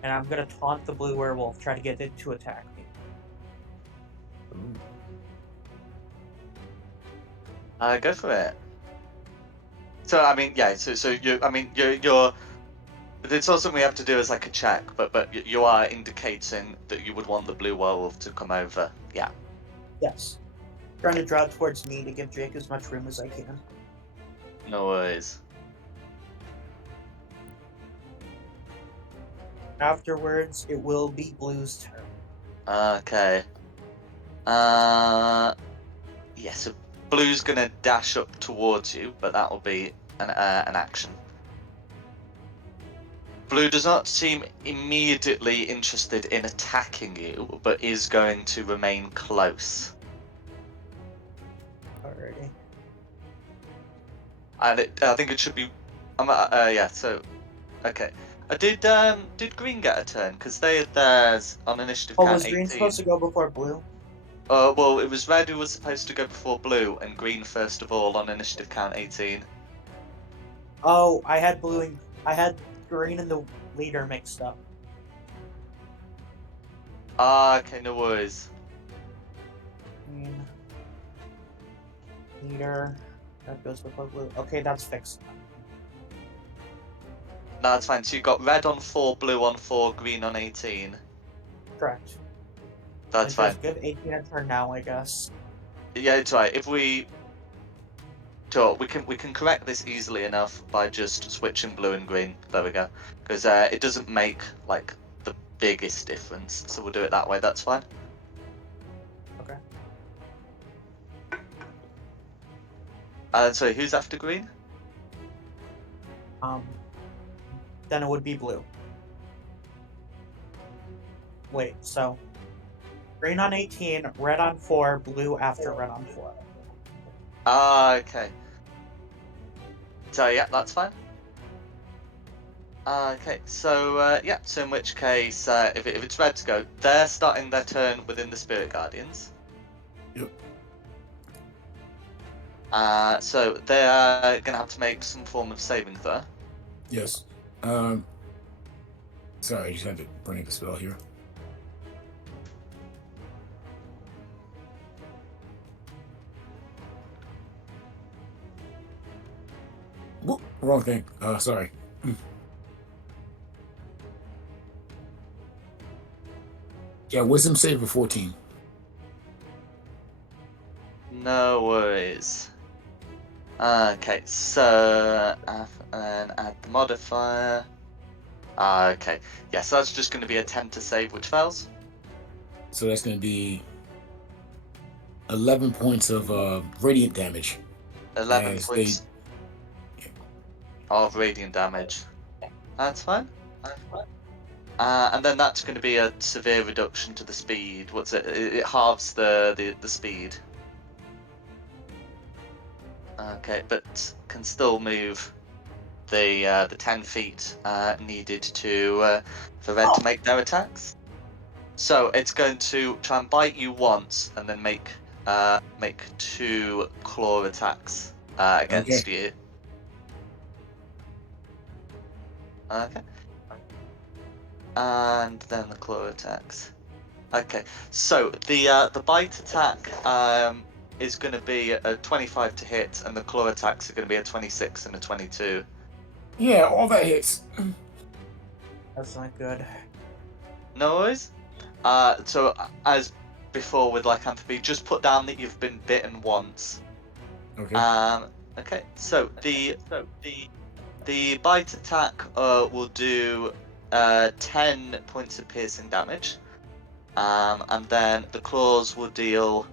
and I'm gonna taunt the blue werewolf, try to get it to attack me. Go for it. So I mean, yeah. So you, I mean, you're. It's not something we have to do as like a check, but you are indicating that you would want the blue werewolf to come over. Yeah. Yes. Trying to draw towards me to give Jake as much room as I can. No worries. Afterwards, it will be Blue's turn. Okay. Yeah. So blue's gonna dash up towards you, but that will be an action. Blue does not seem immediately interested in attacking you, but is going to remain close. Alrighty. And I think it should be. Yeah. So, okay. Did Green get a turn? Because they had theirs on initiative Oh, count was 18. Green supposed to go before Blue? Well, it was Red who was supposed to go before Blue, and Green first of all on initiative count 18. Oh, I had Green and the leader mixed up. Okay, no worries. Green. Leader. That goes before Blue. Okay, that's fixed. No, that's fine. So you got Red on 4, Blue on 4, Green on 18. Correct. That's And fine. just give 18 a turn now, I guess. Yeah, it's right. If we. Sure, we can correct this easily enough by just switching Blue and Green. There we go. Because it doesn't make like the biggest difference, so we'll do it that way. That's fine. Okay. So who's after Green? Then it would be Blue. Wait, so Green on 18, Red on 4, Blue after Red on 4. Okay. So yeah, that's fine. Okay, so yeah, so in which case, if it's Red to go, they're starting their turn within the Spirit Guardians. Yep. So they are gonna have to make some form of saving throw. Yes. Sorry, I just had to bring up the spell here. Whoop, wrong thing. Sorry. Yeah, wisdom save of 14. No worries. Okay, so and add the modifier. Okay, yeah, so that's just going to be a 10 to save, which fails. So that's going to be 11 points of radiant damage. 11 as points of radiant damage. That's fine. And then that's going to be a severe reduction to the speed. What's it? It halves the speed. Okay, but can still move the 10 feet needed to for Red to make their attacks. So it's going to try and bite you once, and then make 2 claw attacks against you. Okay. And then the claw attacks. Okay, so the bite attack is going to be a 25 to hit, and the claw attacks are going to be a 26 and a 22. Yeah, all that hits. That's not good. No worries. So as before with lycanthropy, just put down that you've been bitten once. Okay. Okay. So the bite attack will do 10 points of piercing damage, and then the claws will deal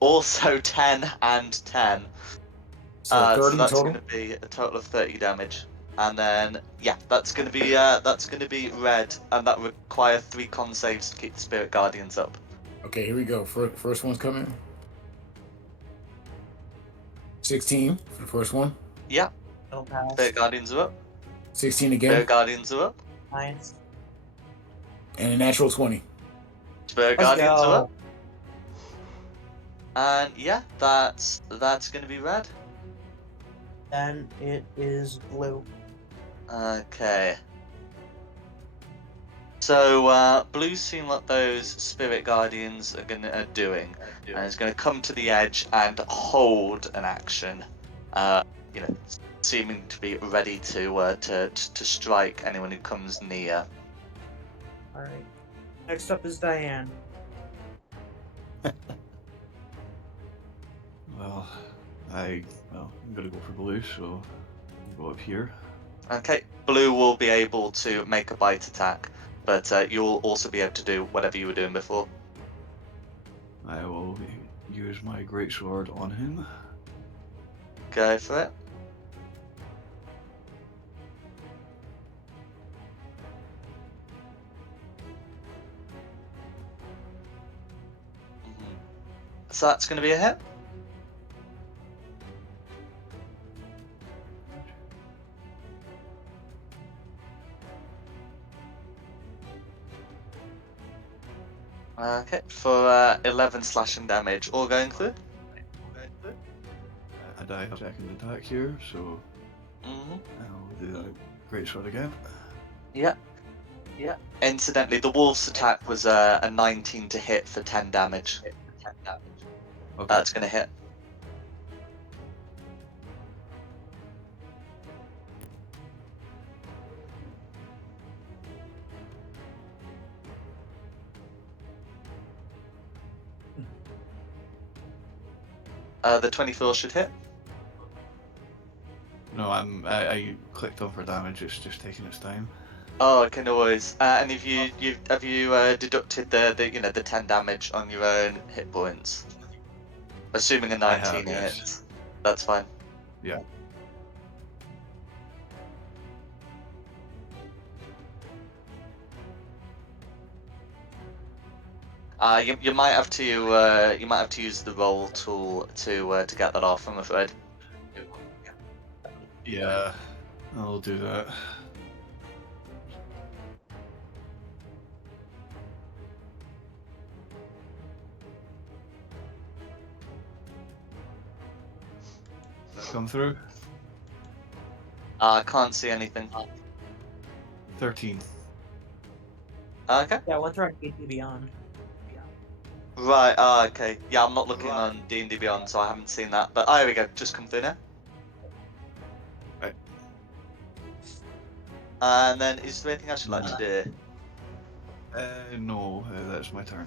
also 10 and 10. So 30 so that's total. going to be a total of 30 damage. And then, yeah, that's going to be red, and that require 3 con saves to keep the spirit guardians up. Okay, here we go. First one's coming. 16 for the first one. Yeah, It'll pass. spirit guardians are up. 16 again. Spirit guardians are up. Nice. And a natural 20. Spirit Let's guardians are go. up. And yeah, that's going to be red. Then it is blue. Okay. So blue's seen what those spirit guardians are doing, and it's going to come to the edge and hold an action. You know, seeming to be ready to strike anyone who comes near. Alright. Next up is Diane. Well, I'm gonna go for blue, so I'll go up here. Okay, blue will be able to make a bite attack, but you'll also be able to do whatever you were doing before. I will use my greatsword on him. Go for it. So that's going to be a hit. Okay, for 11 slashing damage, all going through. And I have a second attack here, so Mm-hmm. I'll do that greatsword again. Yeah. Yeah. Incidentally, the wolf's attack was a 19 to hit for 10 damage. Okay. That's going to hit. The 24 should hit. No, I clicked on for damage. It's just taking its time. Oh, okay, no worries. And have you deducted the 10 damage on your own hit points? Assuming a 19 have, yes. hits. That's fine. Yeah. You might have to use the roll tool to get that off, I'm afraid. Yeah, I'll do that. Come through. I can't see anything. 13. Okay. Yeah, what's our D&D Beyond? Right. Okay. Yeah, I'm not looking on D&D Beyond, so I haven't seen that. But here we go. Just come through now. Right. And then, is there anything else you'd like to do? No, that's my turn.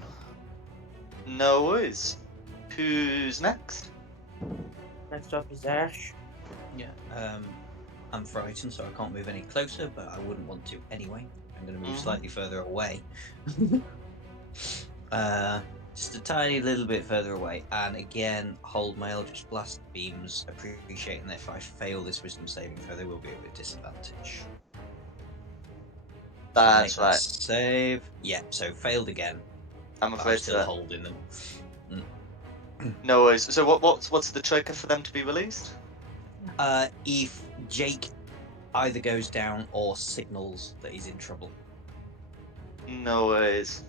No worries. Who's next? Next up is Ash. Yeah, I'm frightened, so I can't move any closer, but I wouldn't want to anyway. I'm going to move Mhm. slightly further away. Just a tiny little bit further away, and again, hold my Eldritch Blast beams, appreciating that if I fail this wisdom saving throw, they will be at a disadvantage. That's Make that right. Save. Yeah, so failed again. I'm But afraid I'm still so. holding them. No worries. So what's the trigger for them to be released? If Jake either goes down or signals that he's in trouble. No worries.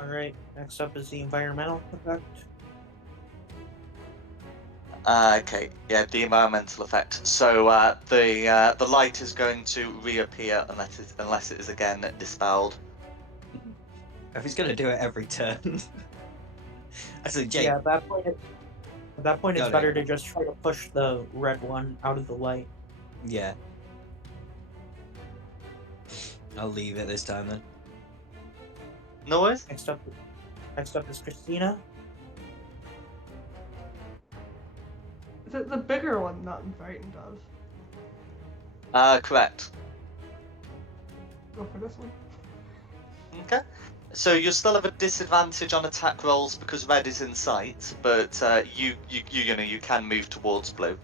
Alright, next up is the environmental effect. Okay, yeah, the environmental effect. So the light is going to reappear unless it is again dispelled. If he's going to do it every turn. So Jake, Yeah, at that point, it's Got it. better to just try to push the red one out of the light. yeah. I'll leave it this time then. No worries. Next up is Christina. Is it the bigger one that I'm frightened of? Correct. Go for this one. Okay. So you'll still have a disadvantage on attack rolls because red is in sight, but you know you can move towards blue.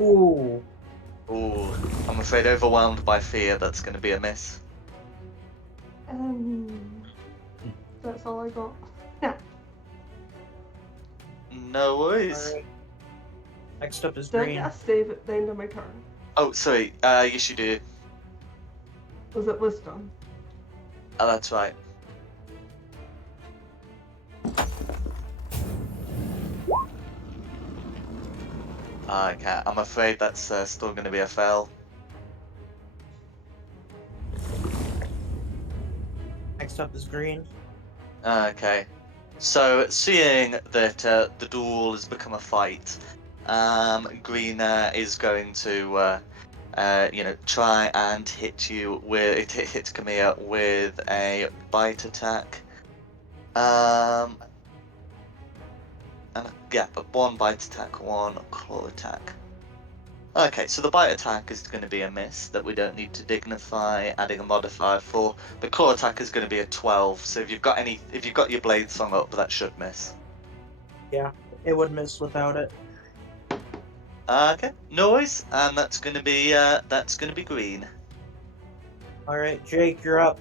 Ooh. Ooh, I'm afraid overwhelmed by fear. That's going to be a miss. That's all I got. Yeah. No worries. Alright. Next up is Did I green. get a save at the end of my turn? Oh, sorry. Yes, you do. Was it wisdom? Oh, that's right. Okay, I'm afraid that's still going to be a fail. Next up is green. Okay. So, seeing that the duel has become a fight, Green is going to, try and hit you with hit Camilla with a bite attack. But one bite attack, one claw attack. Okay, so the bite attack is going to be a miss that we don't need to dignify adding a modifier for. The claw attack is going to be a 12. So if you've got your blade song up, that should miss. Yeah, it would miss without it. Okay, noise, and that's going to be green. Alright, Jake, you're up.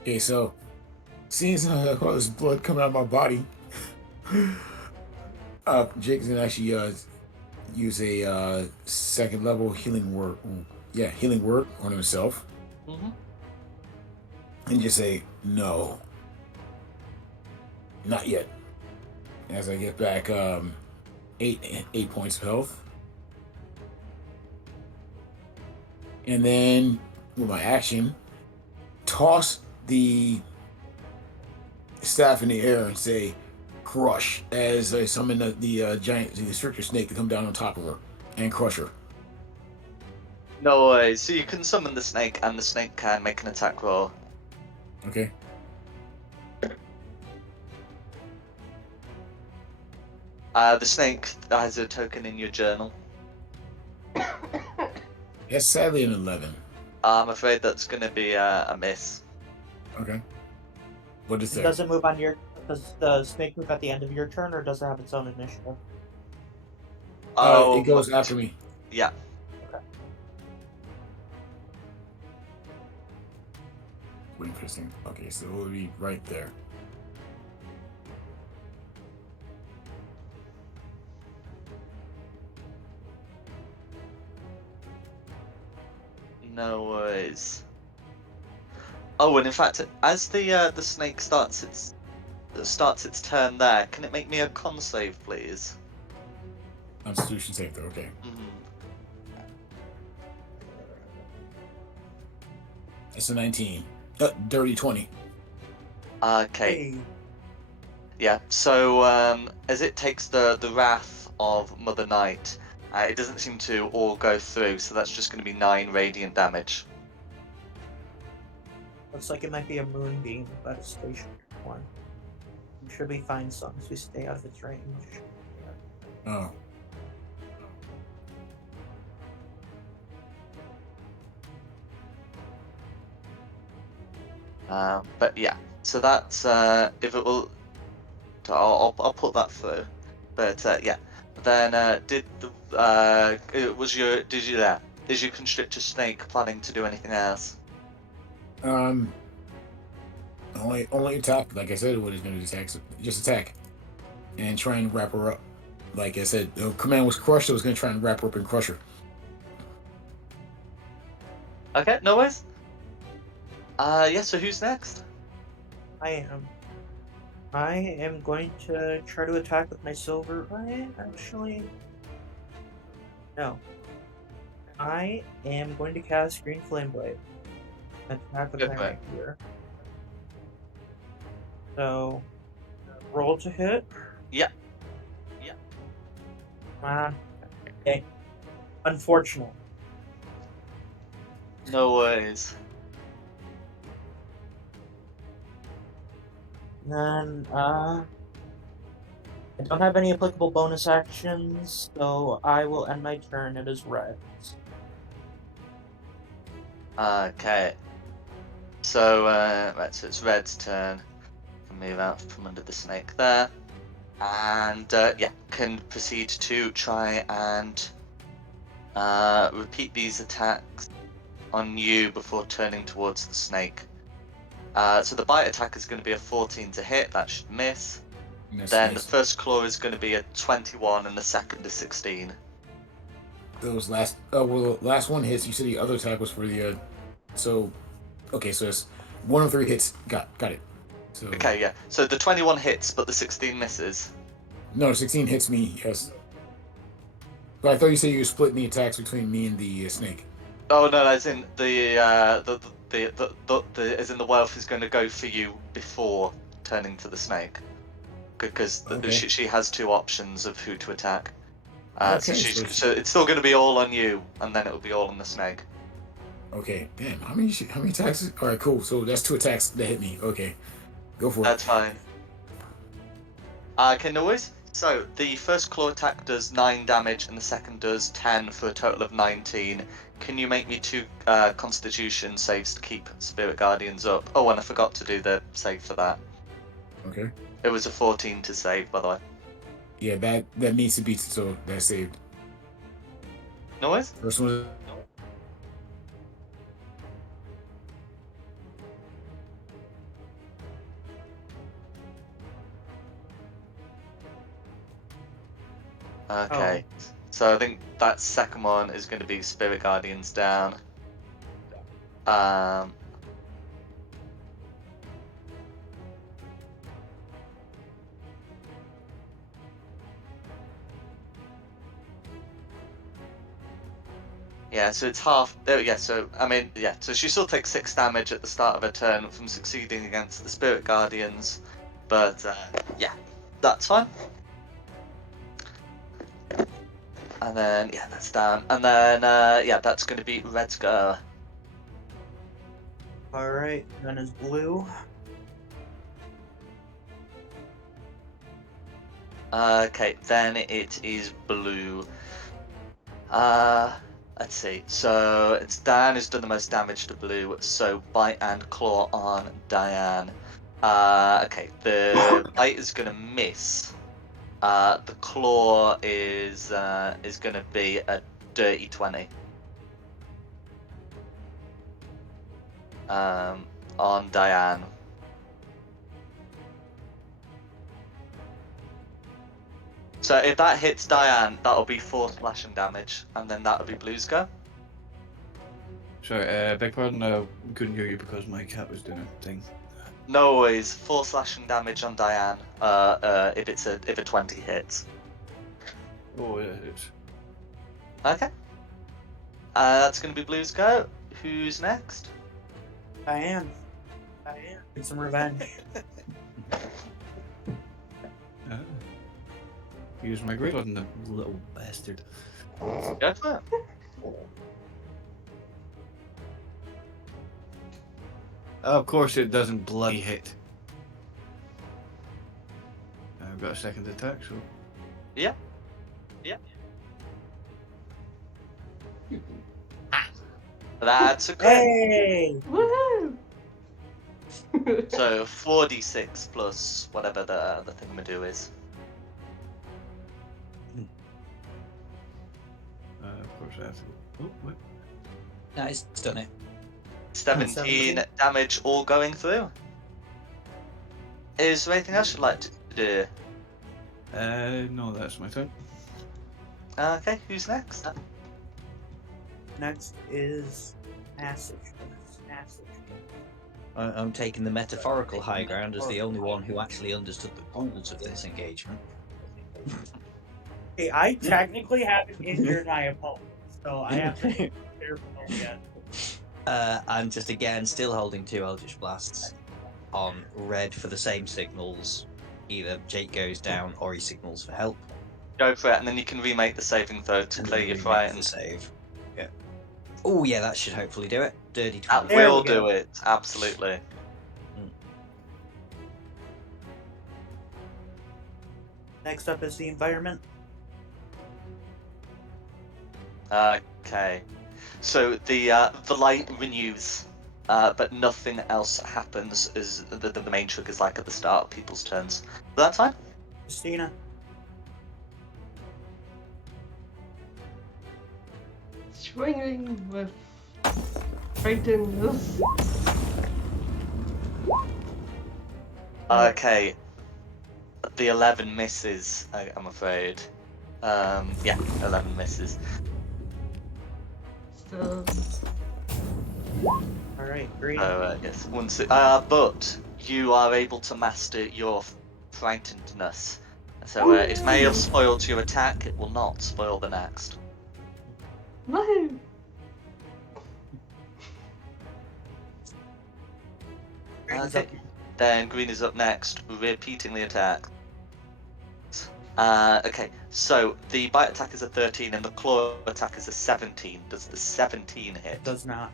Okay, so seeing all this blood coming out of my body, Jake's gonna actually use a second level healing word. Healing word on himself, and just say no, not yet. As I get back 8 points of health, and then with my action, toss the staff in the air and say crush as I summon the giant the restrictor snake to come down on top of her and crush her. No worries. So you can summon the snake, and the snake can make an attack roll. Okay. The snake has a token in your journal. That's sadly an 11. I'm afraid that's going to be a miss. Okay. What is that? Does it move on your... Does the snake move at the end of your turn, or does it have its own initiative? It goes after me. Yeah. Okay. Interesting. Okay, so it will be right there. No worries. Oh, and in fact, as the snake starts its turn there, can it make me a con save, please? Constitution save throw. Okay. It's a 19. Dirty 20. Okay. Hey. Yeah. So as it takes the wrath of Mother Night, it doesn't seem to all go through. So that's just going to be 9 radiant damage. Looks like it might be a moonbeam, but a stationary one. We should be fine as long as we stay out of its range. Oh. But yeah. So that's if it will. I'll put that through. But yeah. Then is your constrictor snake planning to do anything else? Only attack. Like I said, what he's going to attack. Just attack, and try and wrap her up. Like I said, the command was crushed. So I was going to try and wrap her up and crush her. Okay, no worries. Yeah. So who's next? I am going to try to attack with my silver. No. I am going to cast Green Flame Blade. Attack with my rapier. So, roll to hit. Yeah. Okay. Unfortunate. No worries. Then, I don't have any applicable bonus actions, so I will end my turn. It is red. Okay. So, right, so it's Red's turn. Can move out from under the snake there. And, yeah, can proceed to try and repeat these attacks on you before turning towards the snake. So the bite attack is going to be a 14 to hit. That should miss. Then the first claw is going to be a 21 and the second is 16. Those last, well, the last one hits. You said the other attack was for the, so, okay, so it's 1 of 3 hits. Got it. So Okay, yeah. So the 21 hits, but the 16 misses. no, 16 hits me. Yes. But I thought you said you were splitting the attacks between me and the snake. Oh no, as in the as in the Welf is going to go for you before turning to the snake, because Okay. she has 2 options of who to attack. Okay, So it's still going to be all on you, and then it will be all on the snake. Okay, damn. How many attacks? All right, cool. So that's 2 attacks that hit me. Okay, go for it. That's fine. Okay, no worries. So the first claw attack does 9 damage, and the second does 10 for a total of 19. Can you make me 2 Constitution saves to keep Spirit Guardians up? Oh, and I forgot to do the save for that. Okay. It was a 14 to save, by the way. Yeah, that needs to be, so that's saved. No worries. First one. Okay. So I think that second one is going to be Spirit Guardians down. Yeah, so it's half. Oh, yeah, so I mean, yeah, so she still takes 6 damage at the start of her turn from succeeding against the Spirit Guardians, but yeah, that's fine. And then yeah, that's down. And then yeah, that's going to be Red's go. Alright, then is blue. Okay, then it is blue. Let's see. So it's Diane who's done the most damage to blue. So bite and claw on Diane. Okay, the bite is gonna miss. The claw is gonna be a dirty 20. On Diane. So if that hits Diane, that'll be 4 slashing damage, and then that'll be Blue's go. Sorry, beg pardon, I couldn't hear you because my cat was doing a thing. No worries, 4 slashing damage on Diane. If a 20 hits. Oh, yeah, it's... Okay. That's gonna be Blue's go. Who's next? Diane. Get some revenge. Use my great on the little bastard. Go for it. Of course it doesn't bloody hit. I've got a second attack, so... Yeah. That's a crit. Hey! Woohoo! So 4d6 plus whatever the thingamadoo is. Of course I have to... Oh, what? Nice, done it. 17 damage all going through. Is there anything else you'd like to do? No, that's my turn. Okay, who's next? Next is Passage. I'm taking the metaphorical high ground as the only one who actually understood the rules of this engagement. Hey, I technically haven't injured my opponent, so I have to be careful again. I'm just again still holding 2 Eldritch Blasts. on red for the same signals. Either Jake goes down or he signals for help. Go for it, and then you can remake the saving throw to And clear then your remake frightened. the save. Yeah. Oh yeah, that should hopefully do it. Dirty That 20. There will we go. do it, absolutely. Next up is the environment. Okay. So the light renews, but nothing else happens as the main triggers like at the start of people's turns. That time? Christina. Swinging with frightenness. Okay. The 11 misses, I'm afraid. Yeah, 11 misses. Still. Alright, green. Yes, but you are able to master your frightenedness. So it may have spoiled your attack, it will not spoil the next. No! Green is Okay. up. Then green is up next, repeating the attack. Okay, so the bite attack is a 13 and the claw attack is a 17. Does the 17 hit? It does not.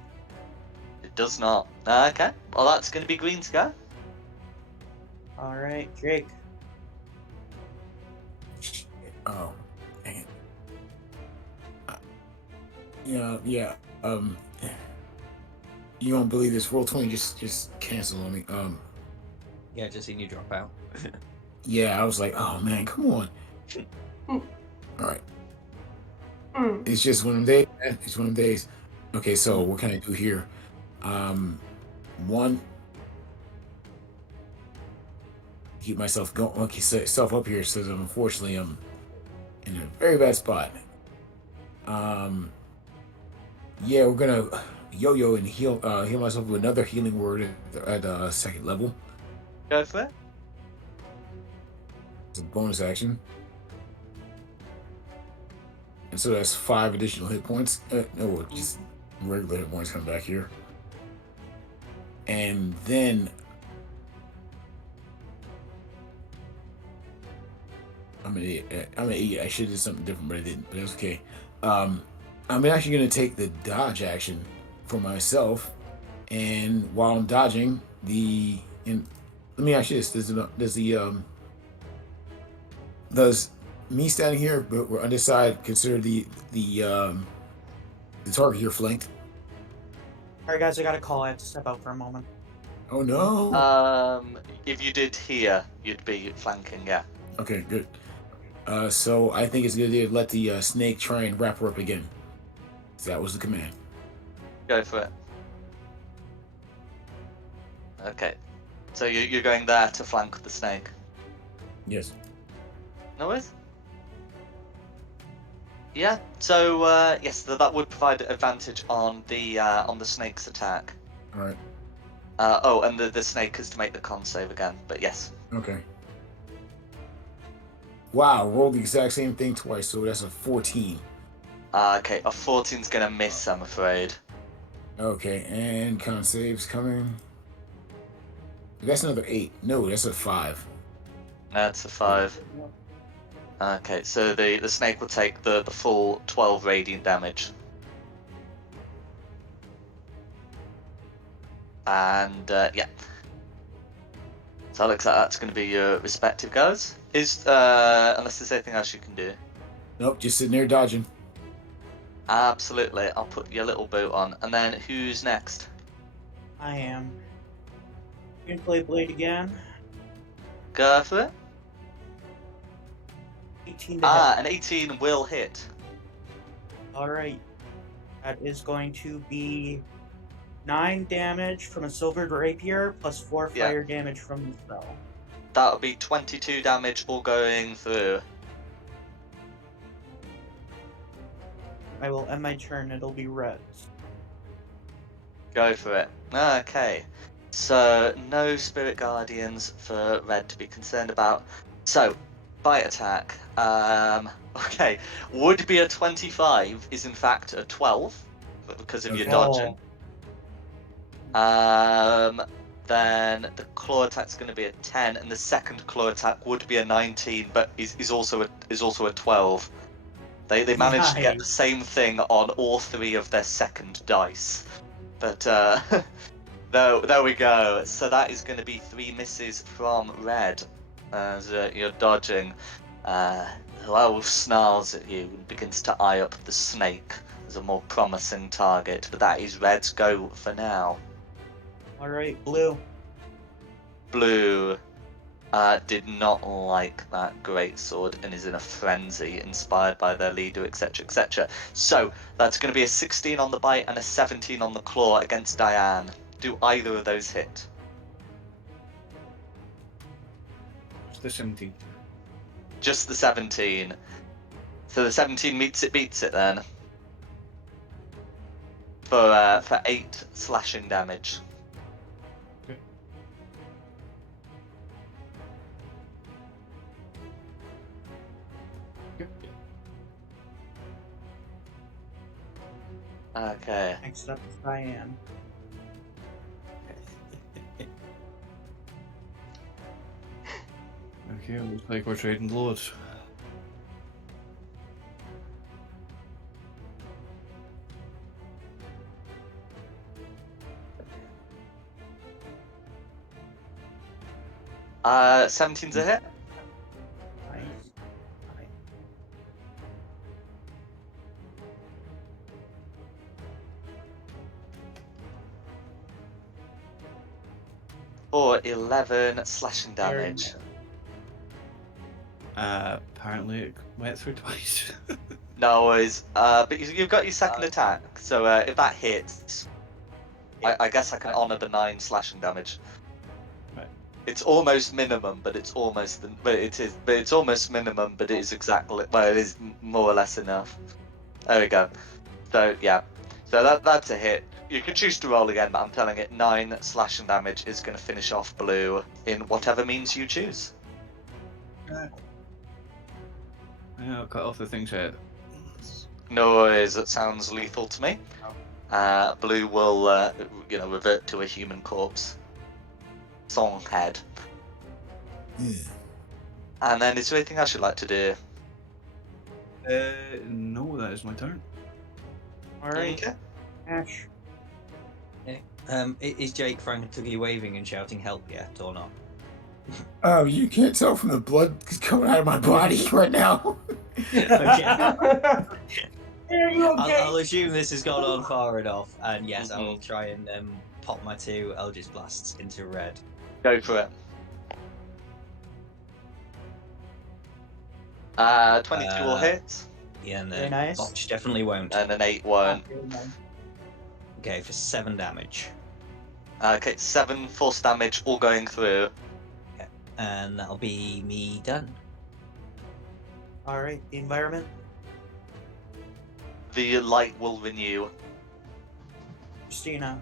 It does not. Okay, well that's going to be green's go. Alright, Jake. Oh, dang it. Yeah. You won't believe this. Roll 20 just cancel on me. Yeah, just seen you drop out. Yeah, I was like, oh man, come on. All right. It's just one of them days. Man. It's one of them days. Okay, so what can I do here? One. Keep myself going. Okay, self up here. So that unfortunately, I'm in a very bad spot. Yeah, we're gonna yo-yo and heal myself with another healing word at second level. Go for it. It's a bonus action. And so that's 5 additional hit points. No, just regular hit points come back here. And then I'm an idiot. I should have did something different, but I didn't. But it's okay. I'm actually going to take the dodge action for myself, and while I'm dodging, let me ask you this: does me standing here, but we're underside, consider the target here flanked? Alright, guys, I got a call. I have to step out for a moment. Oh no! If you did here, you'd be flanking, yeah. Okay, good. So I think it's a good idea to let the snake try and wrap her up again. So that was the command. Go for it. Okay. So you're going there to flank the snake. Yes. No worries. Yeah. So yes, that would provide advantage on the snake's attack. All right. Oh, and the snake is to make the con save again. But yes. Okay. Wow, rolled the exact same thing twice, so that's a 14. Okay, a 14's gonna miss, I'm afraid. Okay, and con saves coming. That's another 8. No, that's a 5. That's a 5. Okay, so the snake will take the full 12 radiant damage. And yeah. So it looks like that's going to be your respective goes. Unless there's anything else you can do. Nope, just sitting there dodging. Absolutely, I'll put your little boot on. And then who's next? I am. You can play Blade again. Go for it. 18 to hit. An 18 will hit. Alright. That is going to be 9 damage from a silvered rapier plus 4 Yeah. fire damage from the spell. That'll be 22 damage all going through. I will end my turn. It'll be red. Go for it. Okay. So, no Spirit Guardians for Red to be concerned about. So, bite attack. Okay. Would be a 25 is in fact a 12 because of your Okay. dodging. then the claw attack's going to be a 10, and the second claw attack would be a 19, but is also a 12. They managed to get the Nice. same thing on all 3 of their second dice. But there we go. So that is going to be 3 misses from Red as you're dodging. The elf snarls at you and begins to eye up the snake as a more promising target. But that is Red's go for now. Alright, Blue. Blue did not like that greatsword and is in a frenzy, inspired by their leader, etc., etc. So that's going to be a 16 on the bite and a 17 on the claw against Diane. Do either of those hit? It's the 17. Just the 17. So the 17 beats it then. For 8 slashing damage. Okay. Yep. Okay. Next up is Diane. Okay, looks like we're trading blows. Uh, 17's a hit. Nice. For 11 slashing Very damage. Apparently it went through twice. No worries. But you've got your second attack, so if that hits, I guess I can honour the 9 slashing damage. Right. It's almost minimum, but it's almost it's almost minimum, but it is exactly it is more or less enough. There we go. So yeah, so that's a hit. You can choose to roll again, but I'm telling it 9 slashing damage is going to finish off Blue in whatever means you choose. Yeah, I'll cut off the thing's head. No worries, that sounds lethal to me. Blue will, revert to a human corpse. Song head. Yeah. And then is there anything else you'd like to do? No, that is my turn. Alright, Okay. Ash. Is Jake frantically waving and shouting help yet, or not? Oh, you can't tell from the blood coming out of my body right now. Okay. Are you okay? I'll assume this has gone on far enough, and yes, I will Mhm. try and pop my 2 Eldritch Blasts into Red. Go for it. 22 will hit, Yeah, and Very the nice. botch definitely won't. and an 8 won't. Okay, for 7 damage. Okay, 7 force damage, all going through. And that'll be me done. Alright, the environment. The light will renew. Christina.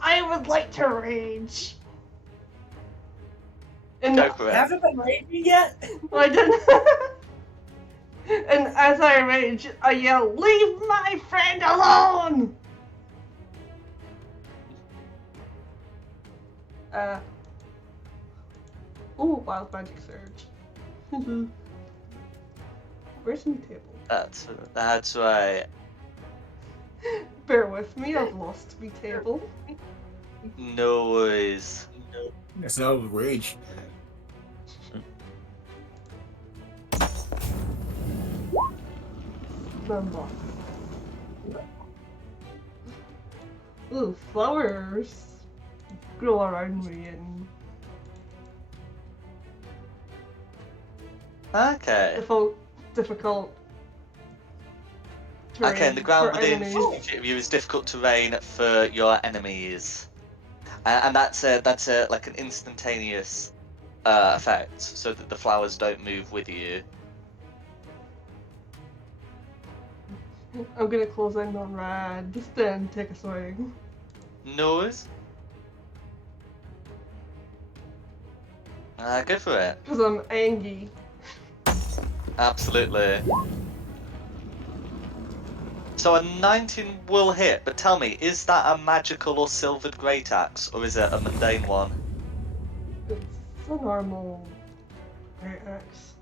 I would like to rage. And Go for it. Haven't been raging yet? I didn't. And as I rage, I yell, "Leave my friend alone!" Oh, wild magic surge. Where's my table? That's right. Bear with me, I've lost my table. No worries. That's out of rage. Number. Ooh, flowers grow around me and Okay. difficult. Okay, and the terrain ground for within enemies. 50 feet of you is difficult terrain for your enemies, and that's a like an instantaneous effect, so that the flowers don't move with you. I'm gonna close in on Rad, just then take a swing. No worries. Go for it. Because I'm angry. So a 19 will hit, but tell me, is that a magical or silvered great axe, or is it a mundane one? It's a normal great axe.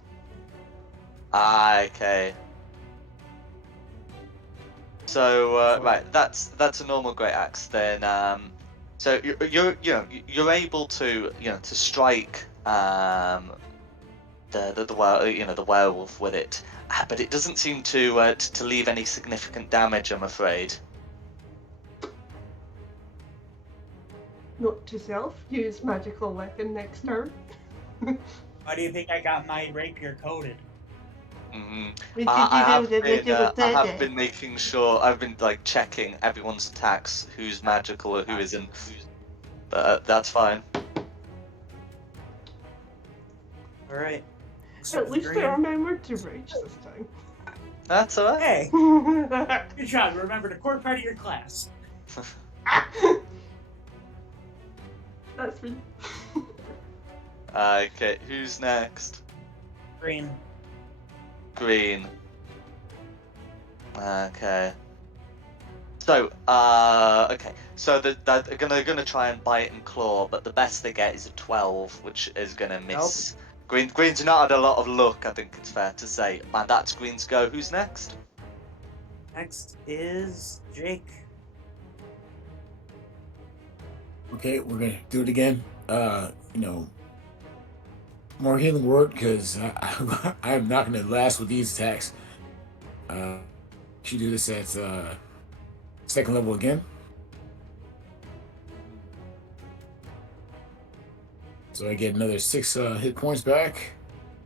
Ah, okay. So right, that's a normal great axe. Then so you're able to to strike the werewolf with it, but it doesn't seem to leave any significant damage, I'm afraid. Note to self: use magical weapon next turn. Why do you think I got my rapier coated? Mm-hmm. We I did have been making sure. I've been like checking everyone's attacks, who's magical or who isn't. But that's fine. All right. At least I remembered to rage this time. That's alright. Hey, good job. Remember the core part of your class. That's me. Okay, who's next? Green. Green. Okay. So, okay. So they're gonna try and bite and claw, but the best they get is a 12, which is gonna miss. Green's not had a lot of luck, I think it's fair to say. And that's Green's go. Who's next? Next is Jake. Okay, we're gonna do it again. More healing word because I'm not gonna last with these attacks. Should do this at second level again. So I get another 6 hit points back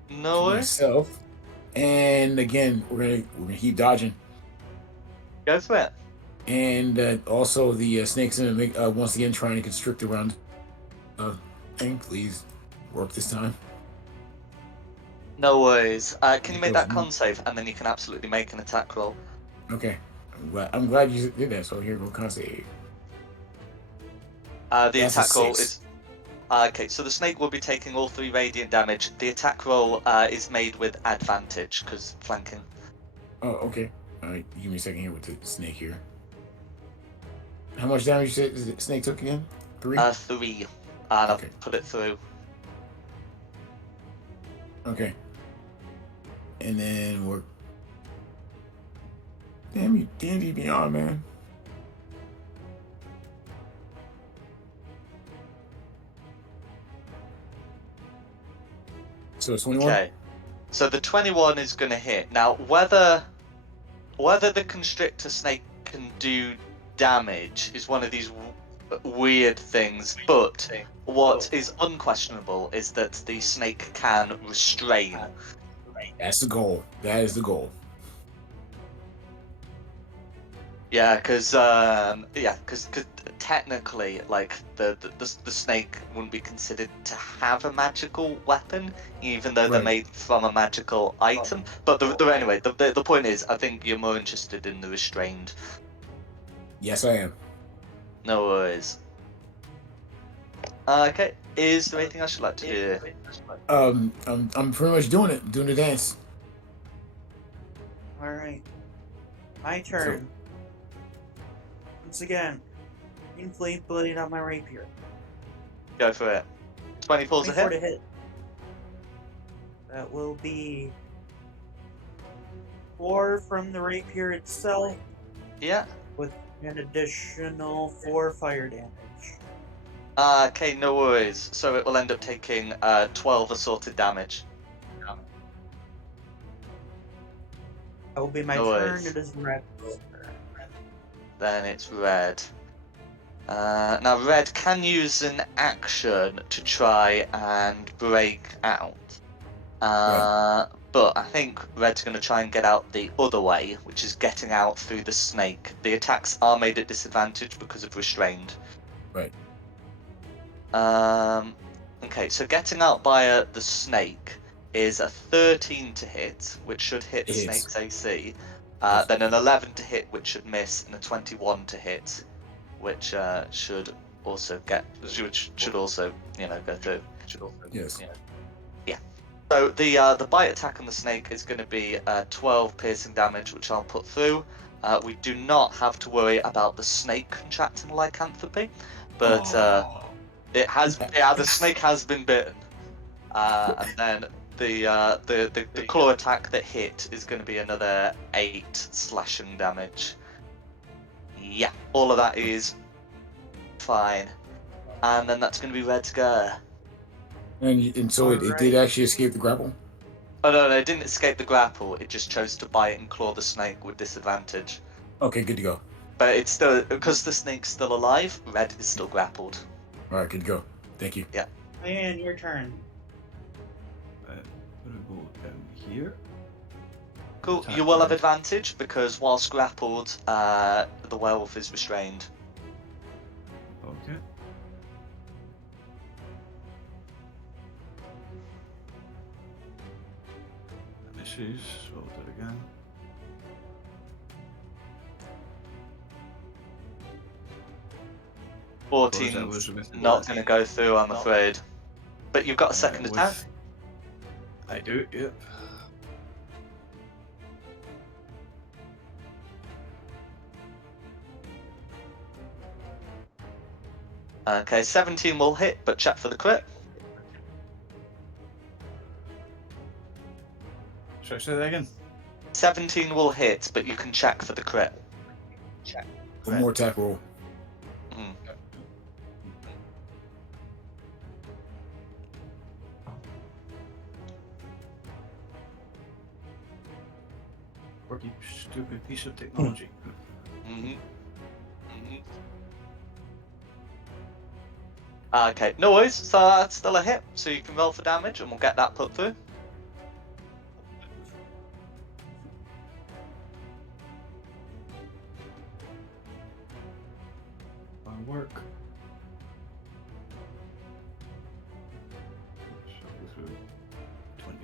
No to way. myself. And again, we're gonna keep dodging. Go for it. And also the snake's gonna make once again trying to constrict around. Thing, please work this time. No worries. Can you It make goes that con save, and then you can absolutely make an attack roll. Okay, I'm glad you did that. So here, go con save. The That's a attack roll 6. is. Okay, so the snake will be taking all 3 radiant damage. The attack roll is made with advantage because flanking. Oh, okay. All right, give me a second here with the snake here. How much damage you said the snake took again? 3? 3. And Okay. I've put it through. Okay. And then we're. Damn you, D&D Beyond, man. So it's 21? Okay. So the 21 is going to hit. Now, whether the constrictor snake can do damage is one of these weird things, but what is unquestionable is that the snake can restrain. That's the goal. That is the goal. Yeah, because technically, like the snake wouldn't be considered to have a magical weapon, even though they're Right. made from a magical item. But anyway, the point is, I think you're more interested in the restrained. Yes, I am. No worries. Okay, is there anything I should like to do? I'm pretty much doing the dance. All right. My turn. Once again, green flame blade on my rapier. Go for it. 20 pulls a 24 hit. to hit. That will be 4 from the rapier itself, Yeah. with an additional 4 fire damage. Okay, no worries. So it will end up taking 12 assaulted damage. That will be my No turn. worries. It is red. Then it's red. Now red can use an action to try and break out. But I think red's going to try and get out the other way, which is getting out through the snake. The attacks are made at disadvantage because of restrained. Right. Okay, so getting out via the snake is a 13 to hit, which should hit the It hits. snake's AC. Yes. Then an 11 to hit, which should miss, and a 21 to hit, which should also go through. Yes. Yeah. So the bite attack on the snake is going to be 12 piercing damage, which I'll put through. We do not have to worry about the snake contracting lycanthropy, but Oh. the snake has been bitten. And then the claw attack that hit is going to be another 8 slashing damage. Yeah, all of that is fine. And then that's going to be Red's go. And so it did actually escape the grapple? Oh no, it didn't escape the grapple. It just chose to bite and claw the snake with disadvantage. Okay, good to go. But it's still, because the snake's still alive, Red is still grappled. All right, good to go. Thank you. Yeah. And your turn. I'm gonna go down here. Cool. Attack You will have Red. advantage because whilst grappled, the werewolf is restrained. Okay. Misses, roll that again. Suppose that 14's was with not the- going to go through, I'm afraid. But you've got a second with- attack. I do, yep. Okay, 17 will hit, but check for the crit. Should I say that again? 17 will hit, but you can check for the crit. One more attack roll. Mm. Or you stupid piece of technology. Mm-hmm. Okay, no worries. So that's still a hit, so you can roll for damage, and we'll get that put through. Fine work. Shall go through 20.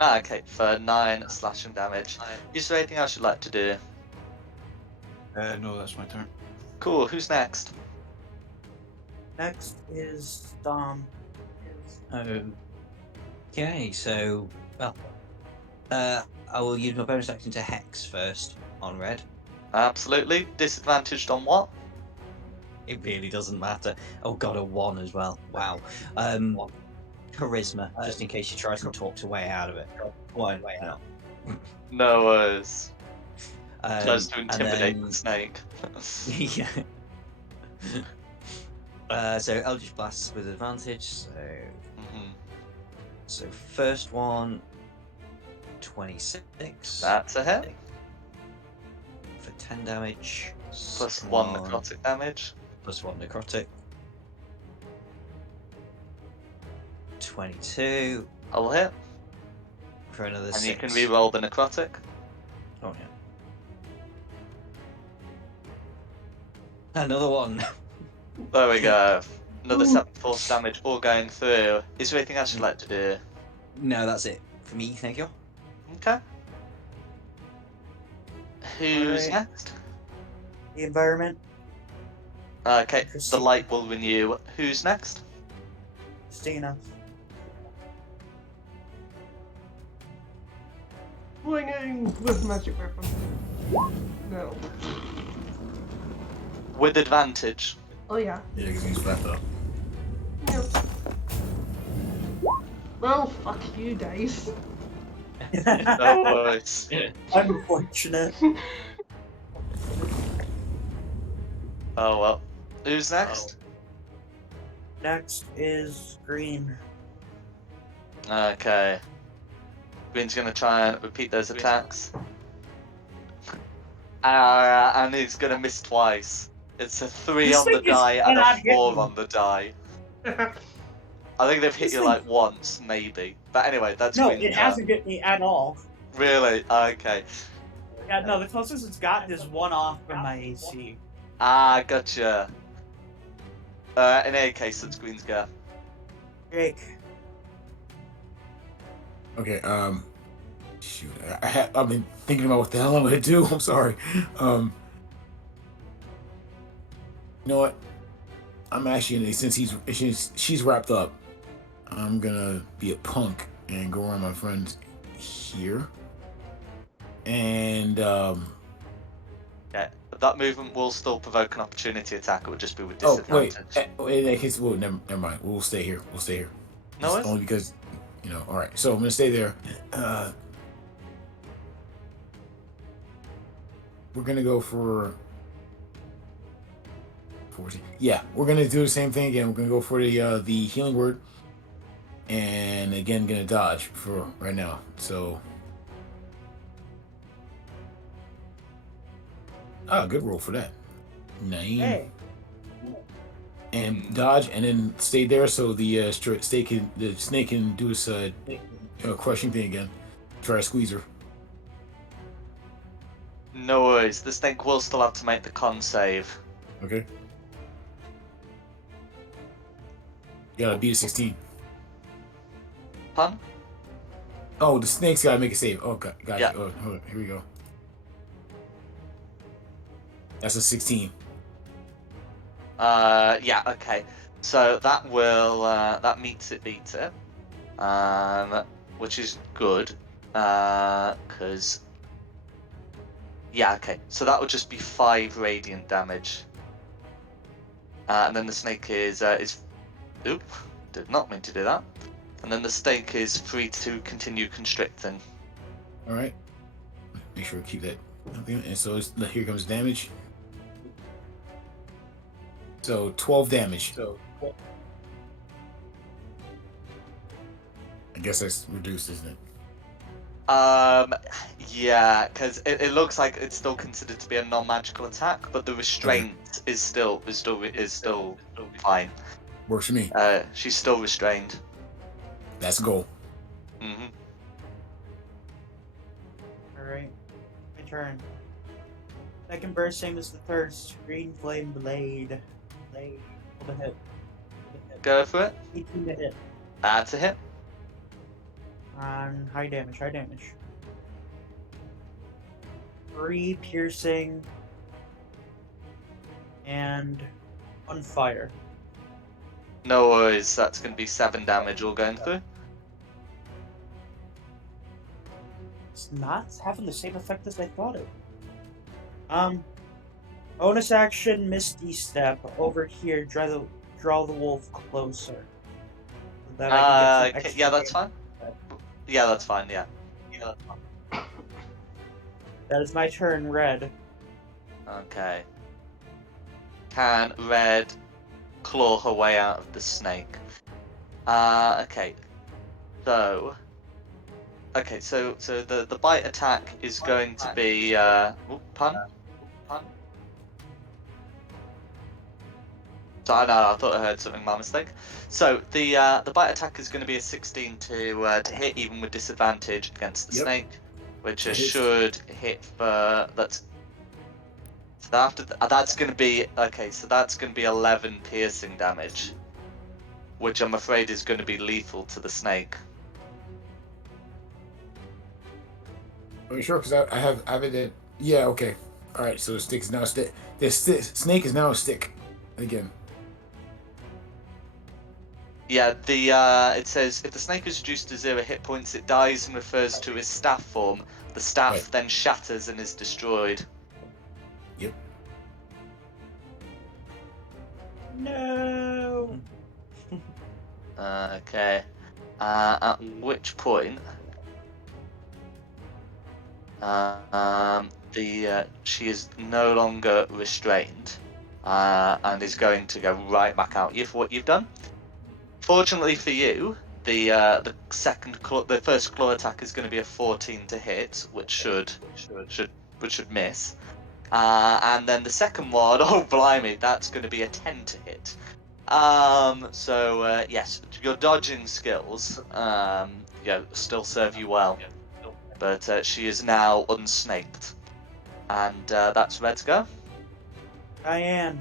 Okay, for 9 slashing damage. Is there anything else you'd like to do? No, that's my turn. Cool, who's next? Next is Dom. Okay, so well, I will use my bonus action to hex first on Red. Absolutely. Disadvantaged on what? It really doesn't matter. Oh god, a 1 as well. Wow. Charisma, just in case she tries to talk her way out of it. Why not? No worries. Tries to And intimidate then- the snake. yeah. So Eldritch Blast with advantage. Mhm. So first one, 26. That's a hit. For 10 damage. Plus 1 necrotic damage. Plus 1 necrotic. 22 I'll hit. for another And 6. you can re-roll the necrotic. Oh yeah. Another one. There we go. Another 7 force damage all going through. Is there anything else you'd like to do? No, that's it for me. Thank you. Okay. Who's Alright. next? The environment. Okay, the Christina. light will renew. Who's next? Christina. Swinging with magic weapon. No. With advantage. Oh yeah. Yeah, because he's flat up. Yep. Well, fuck you, dice. No worries. Unfortunate. Oh well. Who's next? Next is Green. Okay. Green's gonna try and repeat those attacks. And he's gonna miss twice. It's a 3 This on the thing is die and a cannot hit 4 me. on the die. I think they've hit This you thing- like once, maybe. But anyway, that's No, Green's it turn. hasn't hit me at all. Really? Okay. Yeah, no, the closest it's gotten is 1 off from my AC. Ah, gotcha. In any case, it's Green's go. Jake. Okay, shoot. I've been thinking about what the hell I'm gonna do. I'm sorry. You know what? I'm actually gonna, since she's wrapped up, I'm gonna be a punk and go around my friends here. And Yeah, but that movement will still provoke an opportunity attack. It would just be with oh wait, disadvantage. in that case, well, never mind. We'll stay here. We'll stay here. No Just worries. only because, all right. So I'm gonna stay there. We're gonna go for 14. Yeah, we're gonna do the same thing again. We're gonna go for the healing word, and again gonna dodge for right now. So, good roll for that. 9. Hey. And dodge, and then stay there so the snake can do its crushing thing again. Try to squeeze her. No worries. The snake will still have to make the con save. Okay. You gotta beat a 16. Pun? Oh, the snake's gotta make a save. Oh, got Yeah. it. Oh, hold on. Here we go. That's a 16. Yeah, okay. So that will that meets it, beats it, which is good, because yeah, okay. So that would just be 5 radiant damage, and then the snake is oop, did not mean to do that, and then the snake is free to continue constricting. All right. Make sure to keep that. And so here comes damage. So 12 damage. I guess that's reduced, isn't it? Yeah, because it looks like it's still considered to be a non-magical attack, but the restraint is still fine. Works for me. She's still restrained. That's a goal. Mm-hmm. Alright. My turn. Second burst, same as the third. Green flame blade. Hold a hit. Go for it. 18 to hit. That's a hit. On high damage. 3 piercing. And 1 fire. No worries. That's going to be 7 damage all going through. It's not having the same effect as I thought it would. Bonus action, Misty Step. Over here, draw the wolf closer. So that I can get some Okay, extra yeah, that's damage. fine. Yeah, that's fine. Yeah. That is my turn, Red. Okay. Can Red claw her way out of the snake? Okay. So. Okay, so the bite attack is going to be pun. So I know, I thought I heard something, my mistake. So the bite attack is going to be a 16 to hit, even with disadvantage against the snake, which should hit for that's. So after that's going to be okay. So that's going to be 11 piercing damage, which I'm afraid is going to be lethal to the snake. Are you sure? Because I have it in. Yeah. Okay. All right. So the stick is now a stick. The snake is now a stick. Again. Yeah, it says if the snake is reduced to 0 hit points, it dies and refers to its staff form. The staff then shatters and is destroyed. Yep. No. Okay. At which point, she is no longer restrained, and is going to go right back at you for what you've done. Fortunately for you, the first claw attack is going to be a 14 to hit, which should miss. And then the second one, oh blimey, that's going to be a 10 to hit. So yes, your dodging skills, still serve you well, but she is now unsnaked, and that's Red's go. I am.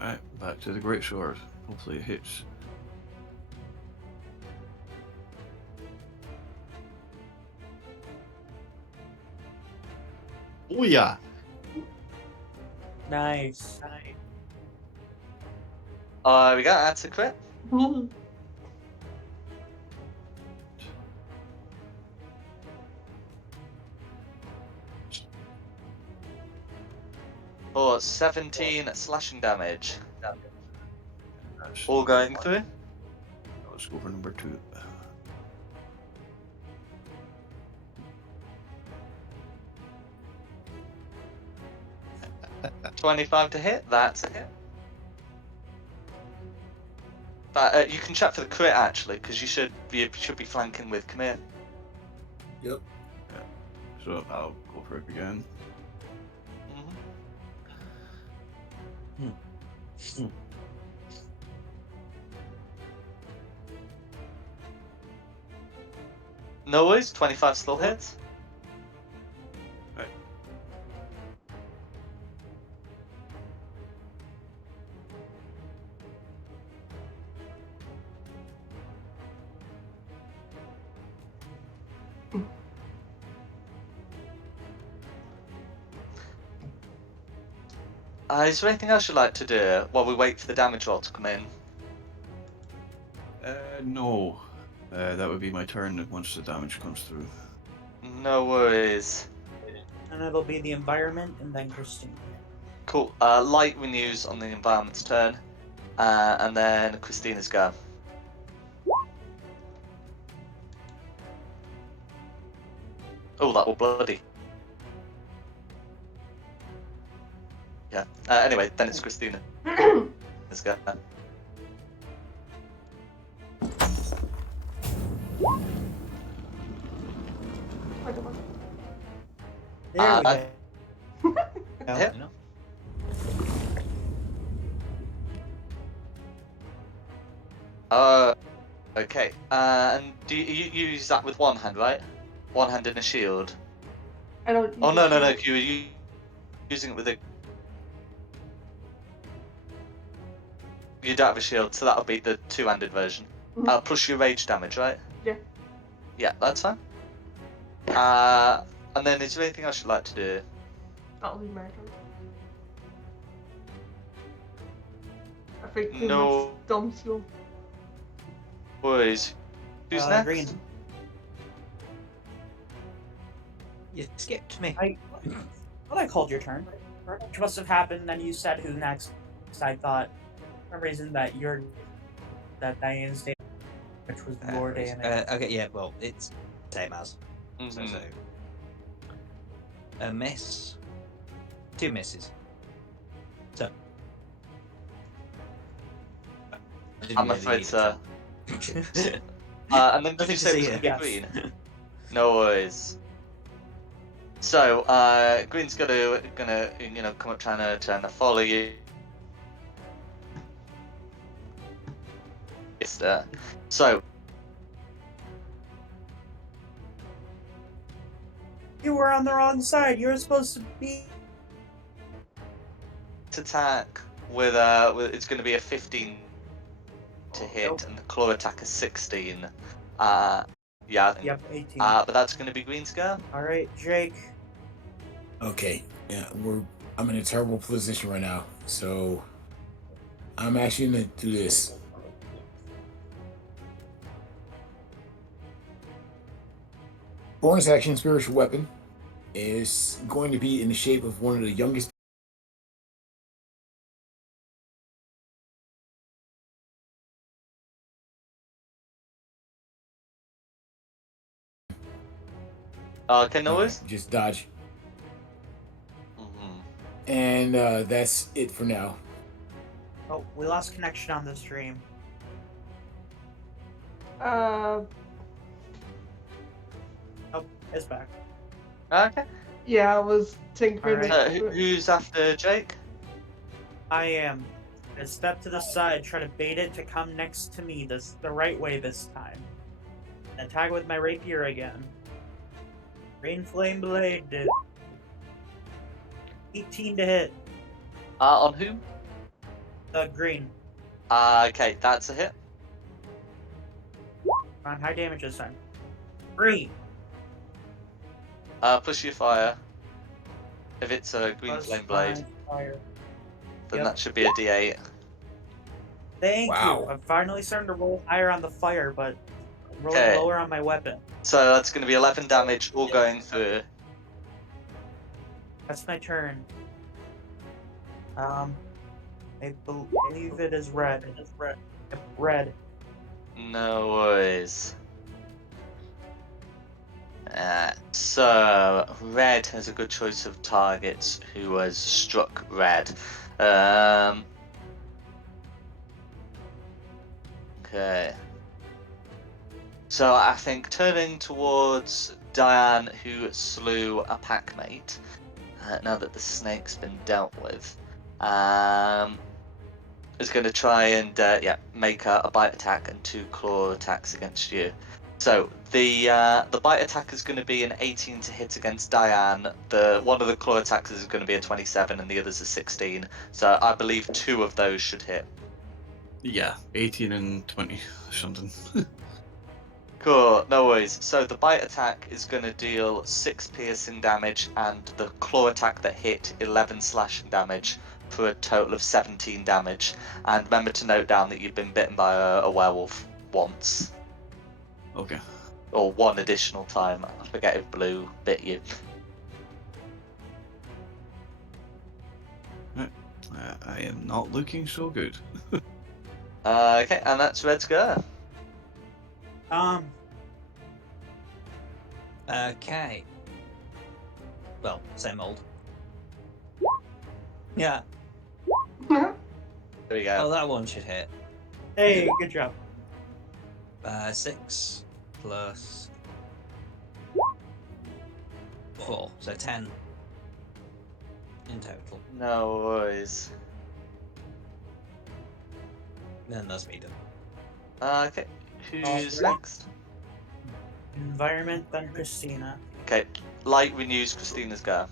Alright, back to the great sword. Hopefully it hits. Oh yeah. Nice. We got that's a crit. For 17 slashing damage. That's All going through. Let's go for number 2. 25 to hit. That's a hit. But you can check for the crit actually, because you should be flanking with. Come here. Yep. So I'll go for it again. No worries. 25 still hits. Right. Is there anything else you'd like to do while we wait for the damage roll to come in? No. That would be my turn once the damage comes through. No worries. And it'll be the environment and then Christine. Cool. Light renews on the environment's turn, and then Christina's go. Oh, that will bloody. Yeah. Anyway, then it's Christina. Let's go. There we I- go. Hit. No. Okay. And do you use that with one hand, right? One hand in a shield. I don't. Oh no, use you were using it with a. You don't have a shield, so that'll be the two-handed version. Mhm. Plus your rage damage, right? Yeah. Yeah, that's fine. And then is there anything else you'd like to do? That'll be my turn. I think we No. must dump you. Boys, who's next? Green. You skipped me. I thought I called your turn. Which must have happened, then you said who next. So I thought, for some reason, that Diane's day, which was your day. And Okay, yeah, well, it's same as. So, Mhm. a miss. 2 misses. So. I didn't I'm really afraid need so. it. And then did you Nothing to say it see was here. gonna be Yes. green? No worries. So, Green's gonna come up trying to follow you. So, you were on the wrong side. You were supposed to be. attack with it's gonna be a 15 to hit, Nope. and the claw attack is 16. Yeah. I think. Yep, 18. But that's gonna be Green's go. All right, Jake. Okay. Yeah, I'm in a terrible position right now, so I'm actually gonna do this. Bonus action spiritual weapon is going to be in the shape of one of the youngest. Okay, no worries. Just dodge. Mhm. And that's it for now. Oh, we lost connection on the stream. Uh, Oh, it's back. Okay. yeah, I was tinkering. Alright. with it. Who's after Jake? I am. I step to the side, try to bait it to come next to me the right way this time. Attack with my rapier again. Green flame blade, dude. 18 to hit. On whom? Green. Okay, that's a hit. On high damage this time. Green. Plus your fire. If it's a green Plus flame blade, five fire. then Yep. that should be a D8. Thank you. Wow. I'm finally starting to roll higher on the fire, but I'm rolling Okay. lower on my weapon. So that's going to be 11 damage, all going through. That's my turn. I believe it is red. It is red. Yep, red. No worries. So red has a good choice of targets who has struck red. Okay. So I think turning towards Diane, who slew a packmate, now that the snake's been dealt with, is going to try and make a bite attack and 2 claw attacks against you. So the bite attack is going to be an 18 to hit against Diane. One of the claw attacks is going to be a 27 and the other's a 16. So I believe 2 of those should hit. Yeah, 18 and 20 something. Cool, no worries. So the bite attack is going to deal 6 piercing damage, and the claw attack that hit 11 slashing damage for a total of 17 damage. And remember to note down that you've been bitten by a werewolf once, Okay. or 1 additional time. I forget if Blue bit you. I am not looking so good. Okay, and that's Red's go. Okay. Well, same old. Yeah. There we Oh, go. that one should hit. Hey, good job. 6 plus 4, so 10 in total. No worries. Then that's me done. Okay, who's Alright. next? Environment, then Christina. Okay, light renews Christina's go.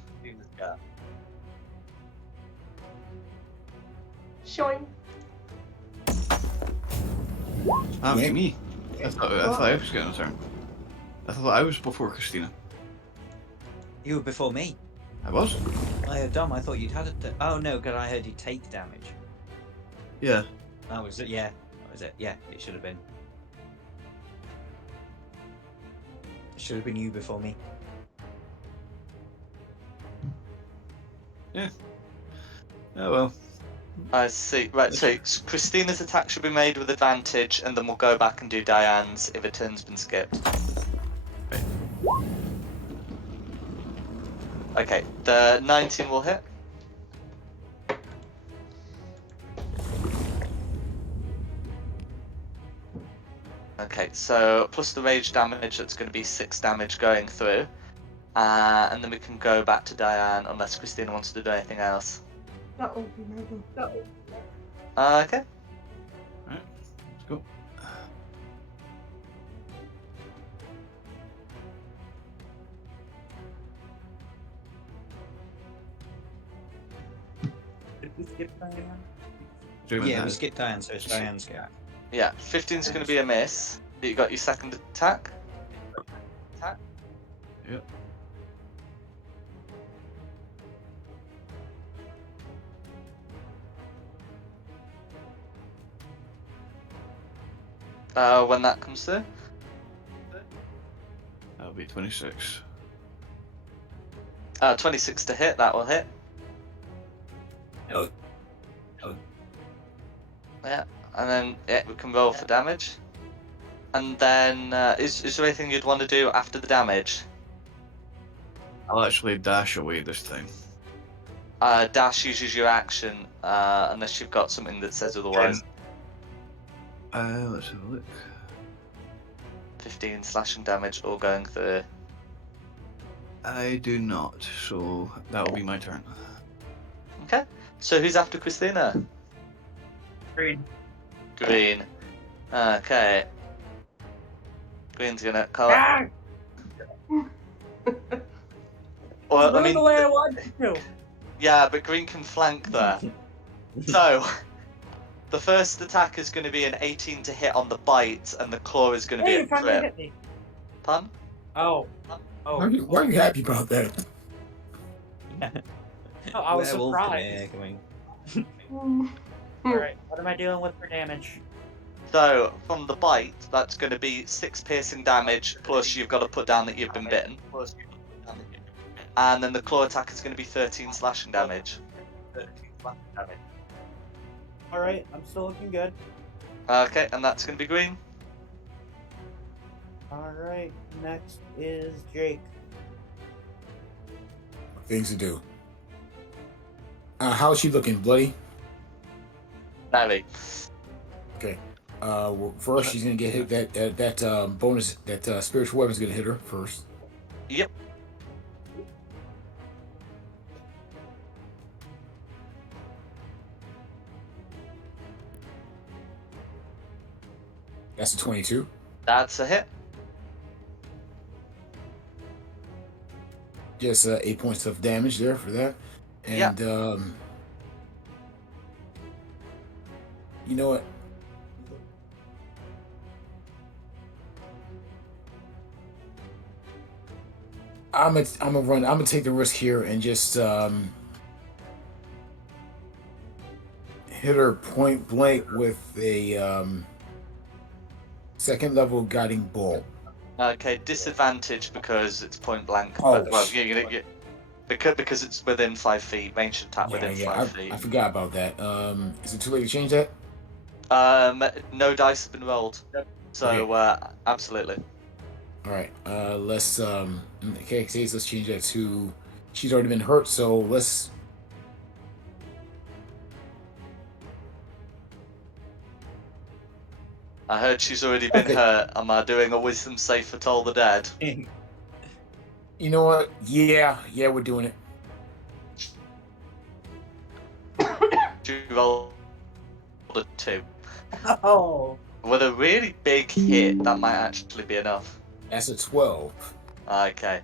Showing. Ah, Yeah. me. I thought I was getting a turn. I thought I was before Christina. You were before me. I was? Oh, dumb. I thought you'd had it. Oh no, because I heard you take damage. Yeah. That was it. Yeah, that was it. Yeah, it should have been. It should have been you before me. Oh well. I see. Right, so Christina's attack should be made with advantage, and then we'll go back and do Diane's if a turn's been skipped. Okay, the 19 will hit. Okay, so plus the rage damage, that's going to be 6 damage going through. And then we can go back to Diane, unless Christina wants to do anything else. That will be murder. Okay. Alright, let's go. Did we skip Diane? Yeah, we skipped Diane, so it's Diane's go. Yeah, 15's going to be a miss. You got your second attack? Yep. When that comes through. That'll be 26. 26 to hit, that will hit. Oh. Yeah, and then we can roll for damage. And then, is there anything you'd want to do after the damage? I'll actually dash away this time. Dash uses your action, unless you've got something that says otherwise. Let's have a look. 15 slashing damage, all going through. I do not, so that will be my turn. Okay, so who's after Christina? Green. Green. Okay. Green's gonna call. Ah! Well, I Move mean, the way I want to. yeah, but Green can flank there. So, the first attack is going to be an 18 to hit on the bite, and the claw is going to Hey, be you a finally crit. hit me. Pun? Oh. Why are you happy about that? Oh, I was Werewolf surprised. there going. Alright, what am I dealing with for damage? So from the bite, that's going to be 6 piercing damage, plus you've got to put down that you've been bitten. And then the claw attack is going to be 13 slashing damage. Alright, I'm still looking good. Okay, and that's going to be green. Alright, next is Jake. Things to do. How's she looking? Bloody? Very. Okay. Well, first she's gonna get hit. That bonus, that spiritual weapon's gonna hit her first. Yep. That's a 22. That's a hit. Just 8 points of damage there for that. And you know what? I'm gonna take the risk here and just hit her point blank with a second level guiding bolt. Okay, disadvantage because it's point blank. Oh, Well, because it's within 5 feet, ranged attack within 5 feet. I forgot about that. Is it too late to change that? No dice have been rolled, so Okay. absolutely. All right. Let's okay, let's change that to. She's already been hurt, so let's. I heard she's already been Okay. hurt. Am I doing a wisdom save for Toll the Dead? You know what? Yeah, we're doing it. She rolled a 2. Oh! With a really big hit, that might actually be enough. That's a 12. Okay.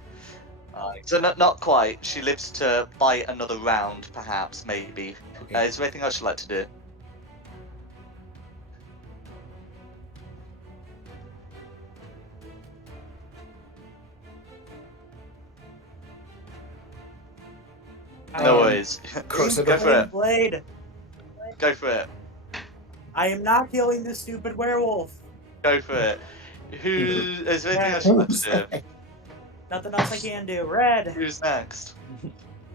So not quite. She lives to bite another round, perhaps, maybe. Okay. Is there anything else you'd like to do? No worries. Curse Go for it. Blade! Go for it. I am not killing this stupid werewolf! Go for it. Is there anything else you'd like to do? Nothing else I can do. Red! Who's next?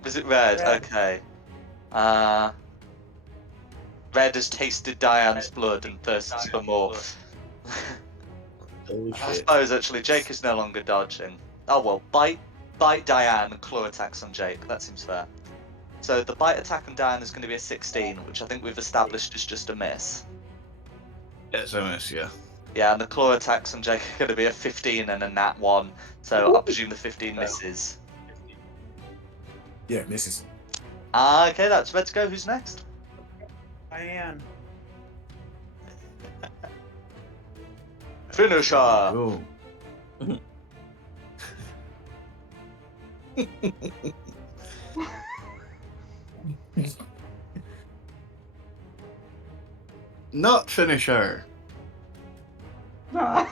Is it Red? Red. Okay. Red has tasted Diane's blood and thirsts for more. Holy I shit. suppose actually Jake is no longer dodging. Oh well, bite Diane and claw attacks on Jake. That seems fair. So the bite attack on Diane is going to be a 16, which I think we've established is just a miss. It's a miss, yeah. Yeah, and the claw attacks on Jake are going to be a 15 and a nat 1. So I presume the 15 misses. Yeah, misses. Okay, that's Red's go. Who's next? Diane. Finisher. Go. Not finisher. Nah.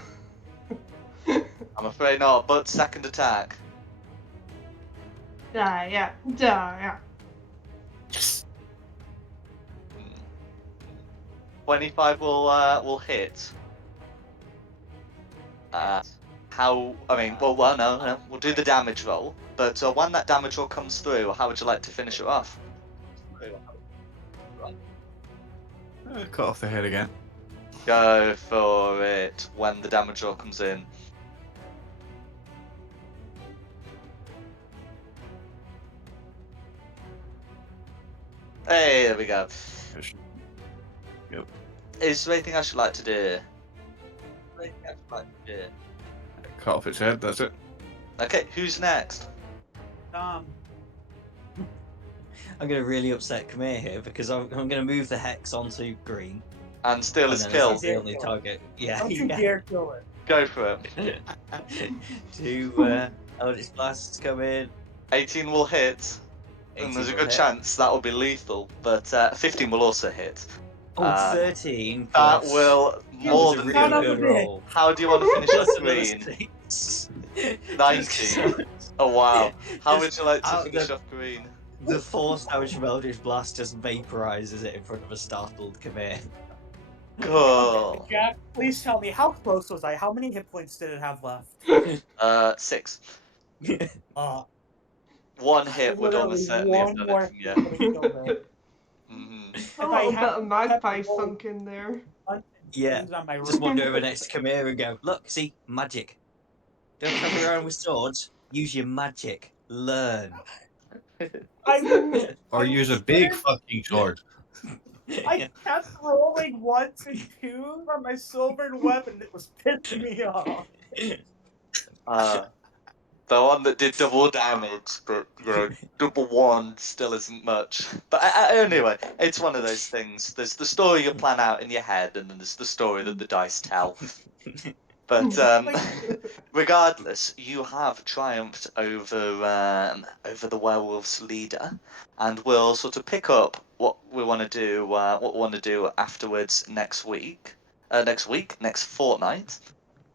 I'm afraid not, but second attack. Yeah. 25 will hit. No, we'll do the damage roll. But when that damage roll comes through, how would you like to finish it off? Cut off the head again. Go for it when the damage roll comes in. Hey, there we go. Yep. Is there anything else you'd like to do? Cut off its head, that's it. Okay, who's next? Tom. I'm going to really upset Khmer here because I'm going to move the hex onto green. And steal And his then kill. that's the only target. Yeah. Don't you dare kill it. Go for it. Two Eldritch Blasts come in. 18 will hit. And 18 there's a will good hit. chance that will be lethal, but 15 will also hit. Oh, 13. That plus- will more That was than a Son really of a good bitch. roll. How do you want to finish Plus off another green? 6. 19. Oh wow. How would you like to out finish the- off green? The force damage from Eldritch Blast just vaporizes it in front of a startled Khmer. Cool. Jack, please tell me, how close was I? How many hit points did it have left? 6. Uh, One hit would literally almost certainly have one done more it hit from would have killed it. you. A If I little bit had of kept magpie rolling sunk in there. Yeah, things on my just roll, wander over next to Khmer and go, look, see, magic. Don't come around with swords. Use your magic. Learn. I Or use a big fucking sword. I kept rolling 1s and 2s on my silvered weapon. It was pissing me off. The one that did double damage, but double one still isn't much. But anyway, it's one of those things. There's the story you plan out in your head, and then there's the story that the dice tell. But regardless, you have triumphed over the werewolf's leader, and we'll sort of pick up what we want to do. What we want to do afterwards next week. Next fortnight.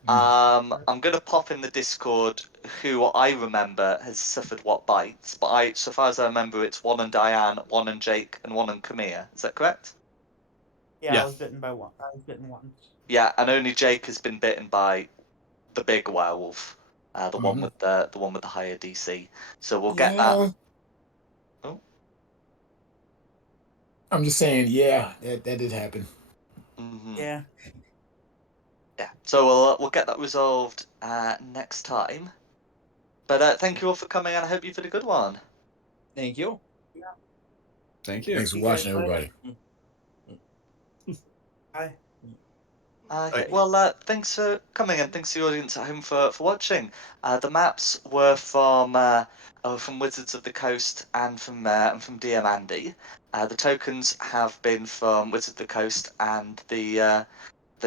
I'm gonna pop in the Discord who I remember has suffered what bites, but so far as I remember, it's one on Diane, one on Jake, and one on Camille. Is that correct? Yeah, Yeah. I was bitten by one. I was bitten once. Yeah, and only Jake has been bitten by the big werewolf, the one Mhm. with the higher DC. So we'll get that. Yeah. Oh. I'm just saying, yeah, that did happen. Mhm. Yeah. Yeah. So we'll get that resolved next time. But thank you all for coming, and I hope you've had a good one. Thank you. Thank you. Thanks for You guys watching, later. everybody. Bye. Okay, Aye. well, thanks for coming, and thanks to the audience at home for watching. The maps were from Wizards of the Coast and from DM Andy. The tokens have been from Wizards of the Coast, and the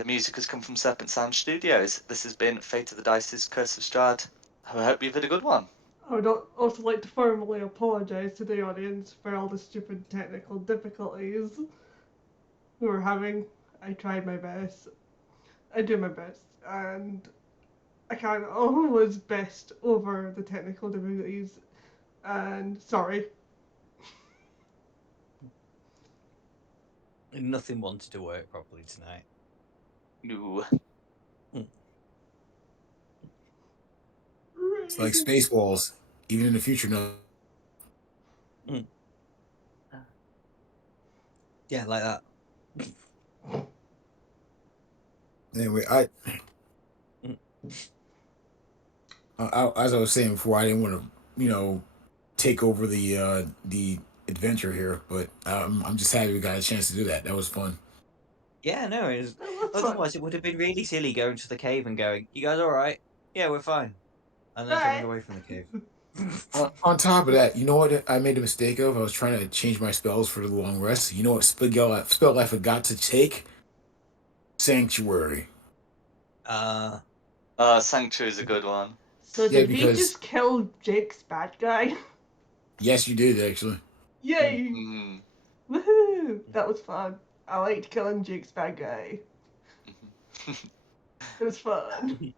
music has come from Serpent Sound Studios. This has been Fate of the Dice's Curse of Strahd. I hope you've had a good one. I would also like to formally apologise to the audience for all the stupid technical difficulties we were having. I tried my best. I do my best, and I can't always best over the technical difficulties. And sorry. Nothing wanted to work properly tonight. No. It's like Spaceballs. Even in the future, no. Yeah, like that. Anyway, as I was saying before, I didn't want to, take over the adventure here, but I'm just happy we got a chance to do that. That was fun. Yeah, no, it was, It was fun. otherwise it would have been really silly going to the cave and going, you guys alright? Yeah, we're fine. And then coming Right. away from the cave. On top of that, you know what I made a mistake of? I was trying to change my spells for the long rest. You know what spell I forgot to take? Sanctuary. Sanctuary is a good one. So Yeah, did we because just kill Jake's bad guy? yes, you did actually. Yay! Mm. Woohoo! That was fun. I liked killing Jake's bad guy. It was fun.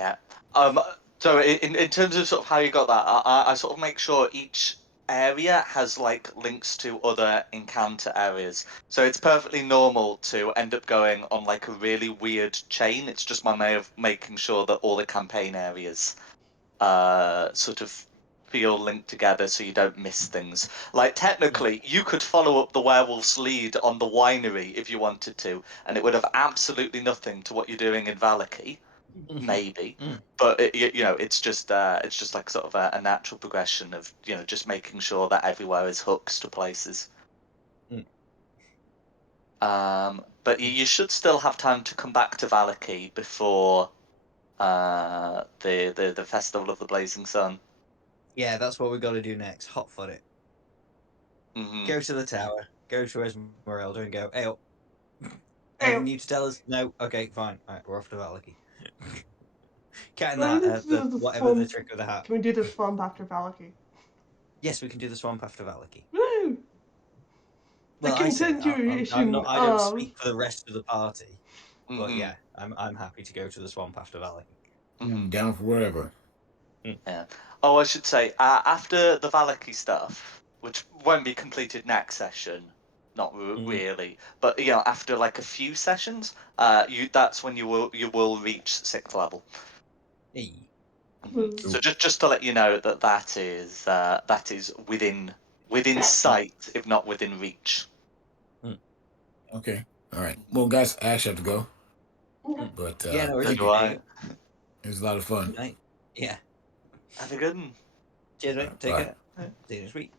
Yeah. So in terms of sort of how you got that, I sort of make sure each area has like links to other encounter areas. So it's perfectly normal to end up going on like a really weird chain. It's just my way of making sure that all the campaign areas sort of feel linked together so you don't miss things. Like technically, you could follow up the werewolf's lead on the winery if you wanted to, and it would have absolutely nothing to what you're doing in Valaki. Maybe, but it's just like sort of a natural progression of just making sure that everywhere is hooks to places. But you should still have time to come back to Valaki before the Festival of the Blazing Sun. Yeah, that's what we got to do next. Hot foot it. Hmm. Go to the tower. Go to Esmeralda and go, hey up. Hey, Anything new to tell us? No? Okay, fine. Alright, we're off to Valaki. Getting well, that, let's do the whatever the swamp. trick of the hat. Can we do the swamp after Valaki? Yes, we can do the swamp after Valaki. Woo! Well, A I say that. I'm continuation not. I don't speak for the rest of the party. But Hmm. yeah, I'm happy to go to the swamp after Valaki. Hmm. Down for whatever. Yeah. Oh, I should say, after the Valaki stuff, which won't be completed next session, not really, but after like a few sessions, that's when you will reach 6th level. Hey. So just to let you know that is within sight, if not within reach. Okay. All right. Well, guys, I actually have to go. But Yeah, no worries. thank Do you. I? It was a lot of fun. Good night. Yeah. Have a good one. Cheers, mate. Take Bye. care. See you next week.